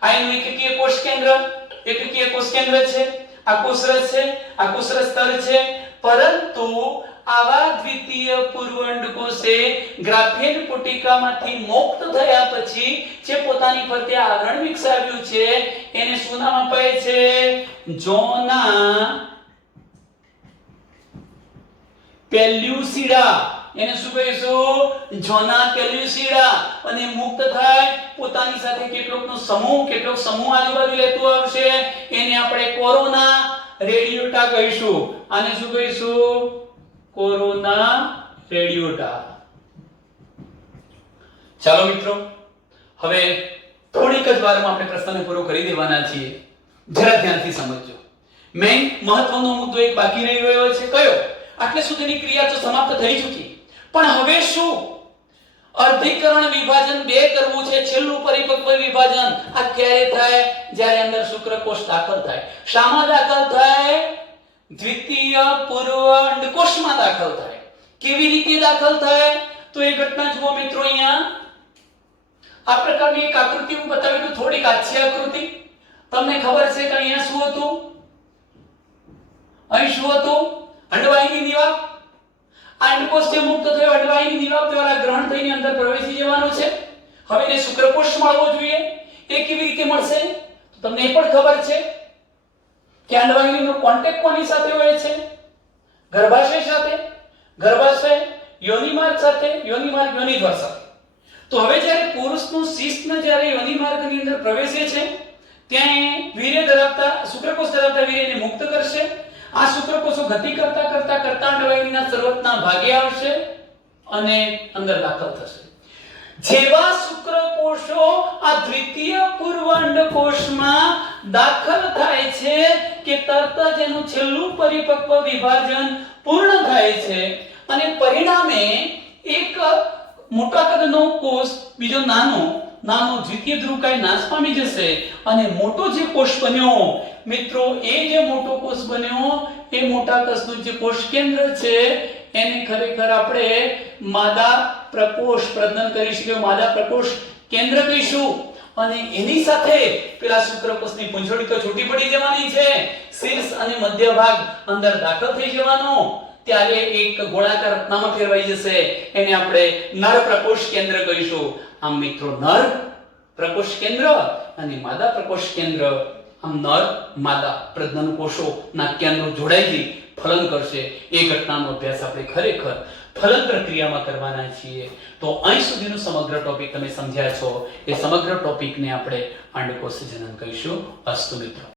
આ એનું એકકીય કોષ કેન્દ્ર છે, આ કોષરસ છે, આ કોષરસ સ્તર છે. પરંતુ આવા દ્વિતીય પૂર્વ અંડકોષે ગ્રાફિન પુટિકામાંથી મુક્ત થયા પછી જે પોતાની ફરતે આવરણ વિકસાવ્યું છે એને શું નામ અપાય છે? જોના પેલ્યુસિડા. એને શું કહીશું? જોના પેલ્યુસિડા. અને મુક્ત થાય પોતાની સાથે કેટલોક સમૂહ આજુબાજુ લેતું આવશે, એને આપણે કોરોના રેડિયોટા કહીશું. આને શું કહીશું? કોરોના રેડિયોટા. ચાલો મિત્રો, હવે થોડીક જ વારમાં આપણે પ્રશ્નને પૂરો કરી દેવાના છીએ. જરા ધ્યાનથી સમજજો. મેં મહત્વનો મુદ્દો એક બાકી રહી ગયો છે. કયો? આટલે સુધીની ક્રિયા તો સમાપ્ત થઈ ચૂકી, પણ હવે શું? અર્ધીકરણ વિભાજન 2 કરવું છે, છેલ્લું પરિપક્વ વિભાજન. આ ક્યારે થાય? જ્યારે અંદર શુક્રકોષ દાખલ થાય. શામાં દાખલ થાય? દ્વિતીય પૂર્વ અંડકોષમાં દાખલ થાય. કેવી રીતે દાખલ થાય? તો એ ઘટના જુઓ મિત્રો. અહીંયા આ પ્રકારની એક આકૃતિ હું બતાવી દઉં, થોડીક આછી આકૃતિ. તમને ખબર છે કે અહીંયા શું હતું? અહીં શું હતું? અંડવાહિની દિવાલ. અંડકોષ જે મુક્ત થયો અંડવાહિની દિવાલ દ્વારા ગ્રહણ થઈને અંદર પ્રવેશી જવાનો છે. હવે એને શુક્રકોષ મળવો જોઈએ. એ કેવી રીતે મળશે? તો તમને એ પણ ખબર છે કે અંડવાહિનીનો કોન્ટેક્ટ કોની સાથે હોય છે? ગર્ભાશય સાથે. ગર્ભાશય યોનિમાર્ગ સાથે, યોનિમાર્ગ યોનિદ્વાર સાથે. તો હવે જ્યારે પુરુષનું શિશ્ન જ્યારે યોનિમાર્ગની અંદર પ્રવેશે છે ત્યાં વીર્ય ધરાવતા શુક્રકોષ ધરાવતા વીર્યને મુક્ત કરશે. આ શુક્રકોષો ગતિ કરતા અંડવાહિનીના શરૂઆતના ભાગે આવશે અને અંદર દાખલ થશે. જેવા શુક્રકોષો આ દ્વિતીય પૂર્વ અંડકોષમાં દાખલ થાય છે કે તરત જ એનું છેલ્લું પરિપક્વ વિભાજન પૂર્ણ થાય છે અને પરિણામે એક મોટા કદનો કોષ બીજો નાનો દ્વિતીય ધ્રુવકાય નાશ પામી જશે અને મોટો જે કોષ બન્યો મિત્રો, એ જે મોટો કોષ બન્યો એ મોટા કોષનું જે કોષ કેન્દ્ર છે એને ખરેખર આપણે માદા પ્રકોષ પ્રજનન કરી શકીએ, માદા પ્રકોષ કેન્દ્ર કહીશું. અને એની સાથે પેલા શુક્રકોષની પૂંછડી તો છૂટી પડી જવાની છે, શીર્ષ અને મધ્ય ભાગ અંદર દાખલ થઈ જવાનો. ત્યારે એક ગોળાકાર રચનામાં ફેરવાઈ જશે, એને આપણે નર પ્રકોષ કેન્દ્ર કહીશું. આમ મિત્રો, નર પ્રકોષ્ઠ કેન્દ્ર અને માદા પ્રકોષ્ઠ કેન્દ્ર, આમ નર માદા પ્રજનન કોષોના કેન્દ્રો જોડાઈ જઈ ફલન કરશે. એ ઘટનાનો અભ્યાસ આપણે ખરેખર ફલન પ્રક્રિયામાં કરવાના છીએ. તો અહીં સુધીનો સમગ્ર ટોપિક તમે સમજ્યા છો. એ સમગ્ર ટોપિકને આપણે અંડકોષ જનન કહીશું. અસ્તુ મિત્રો.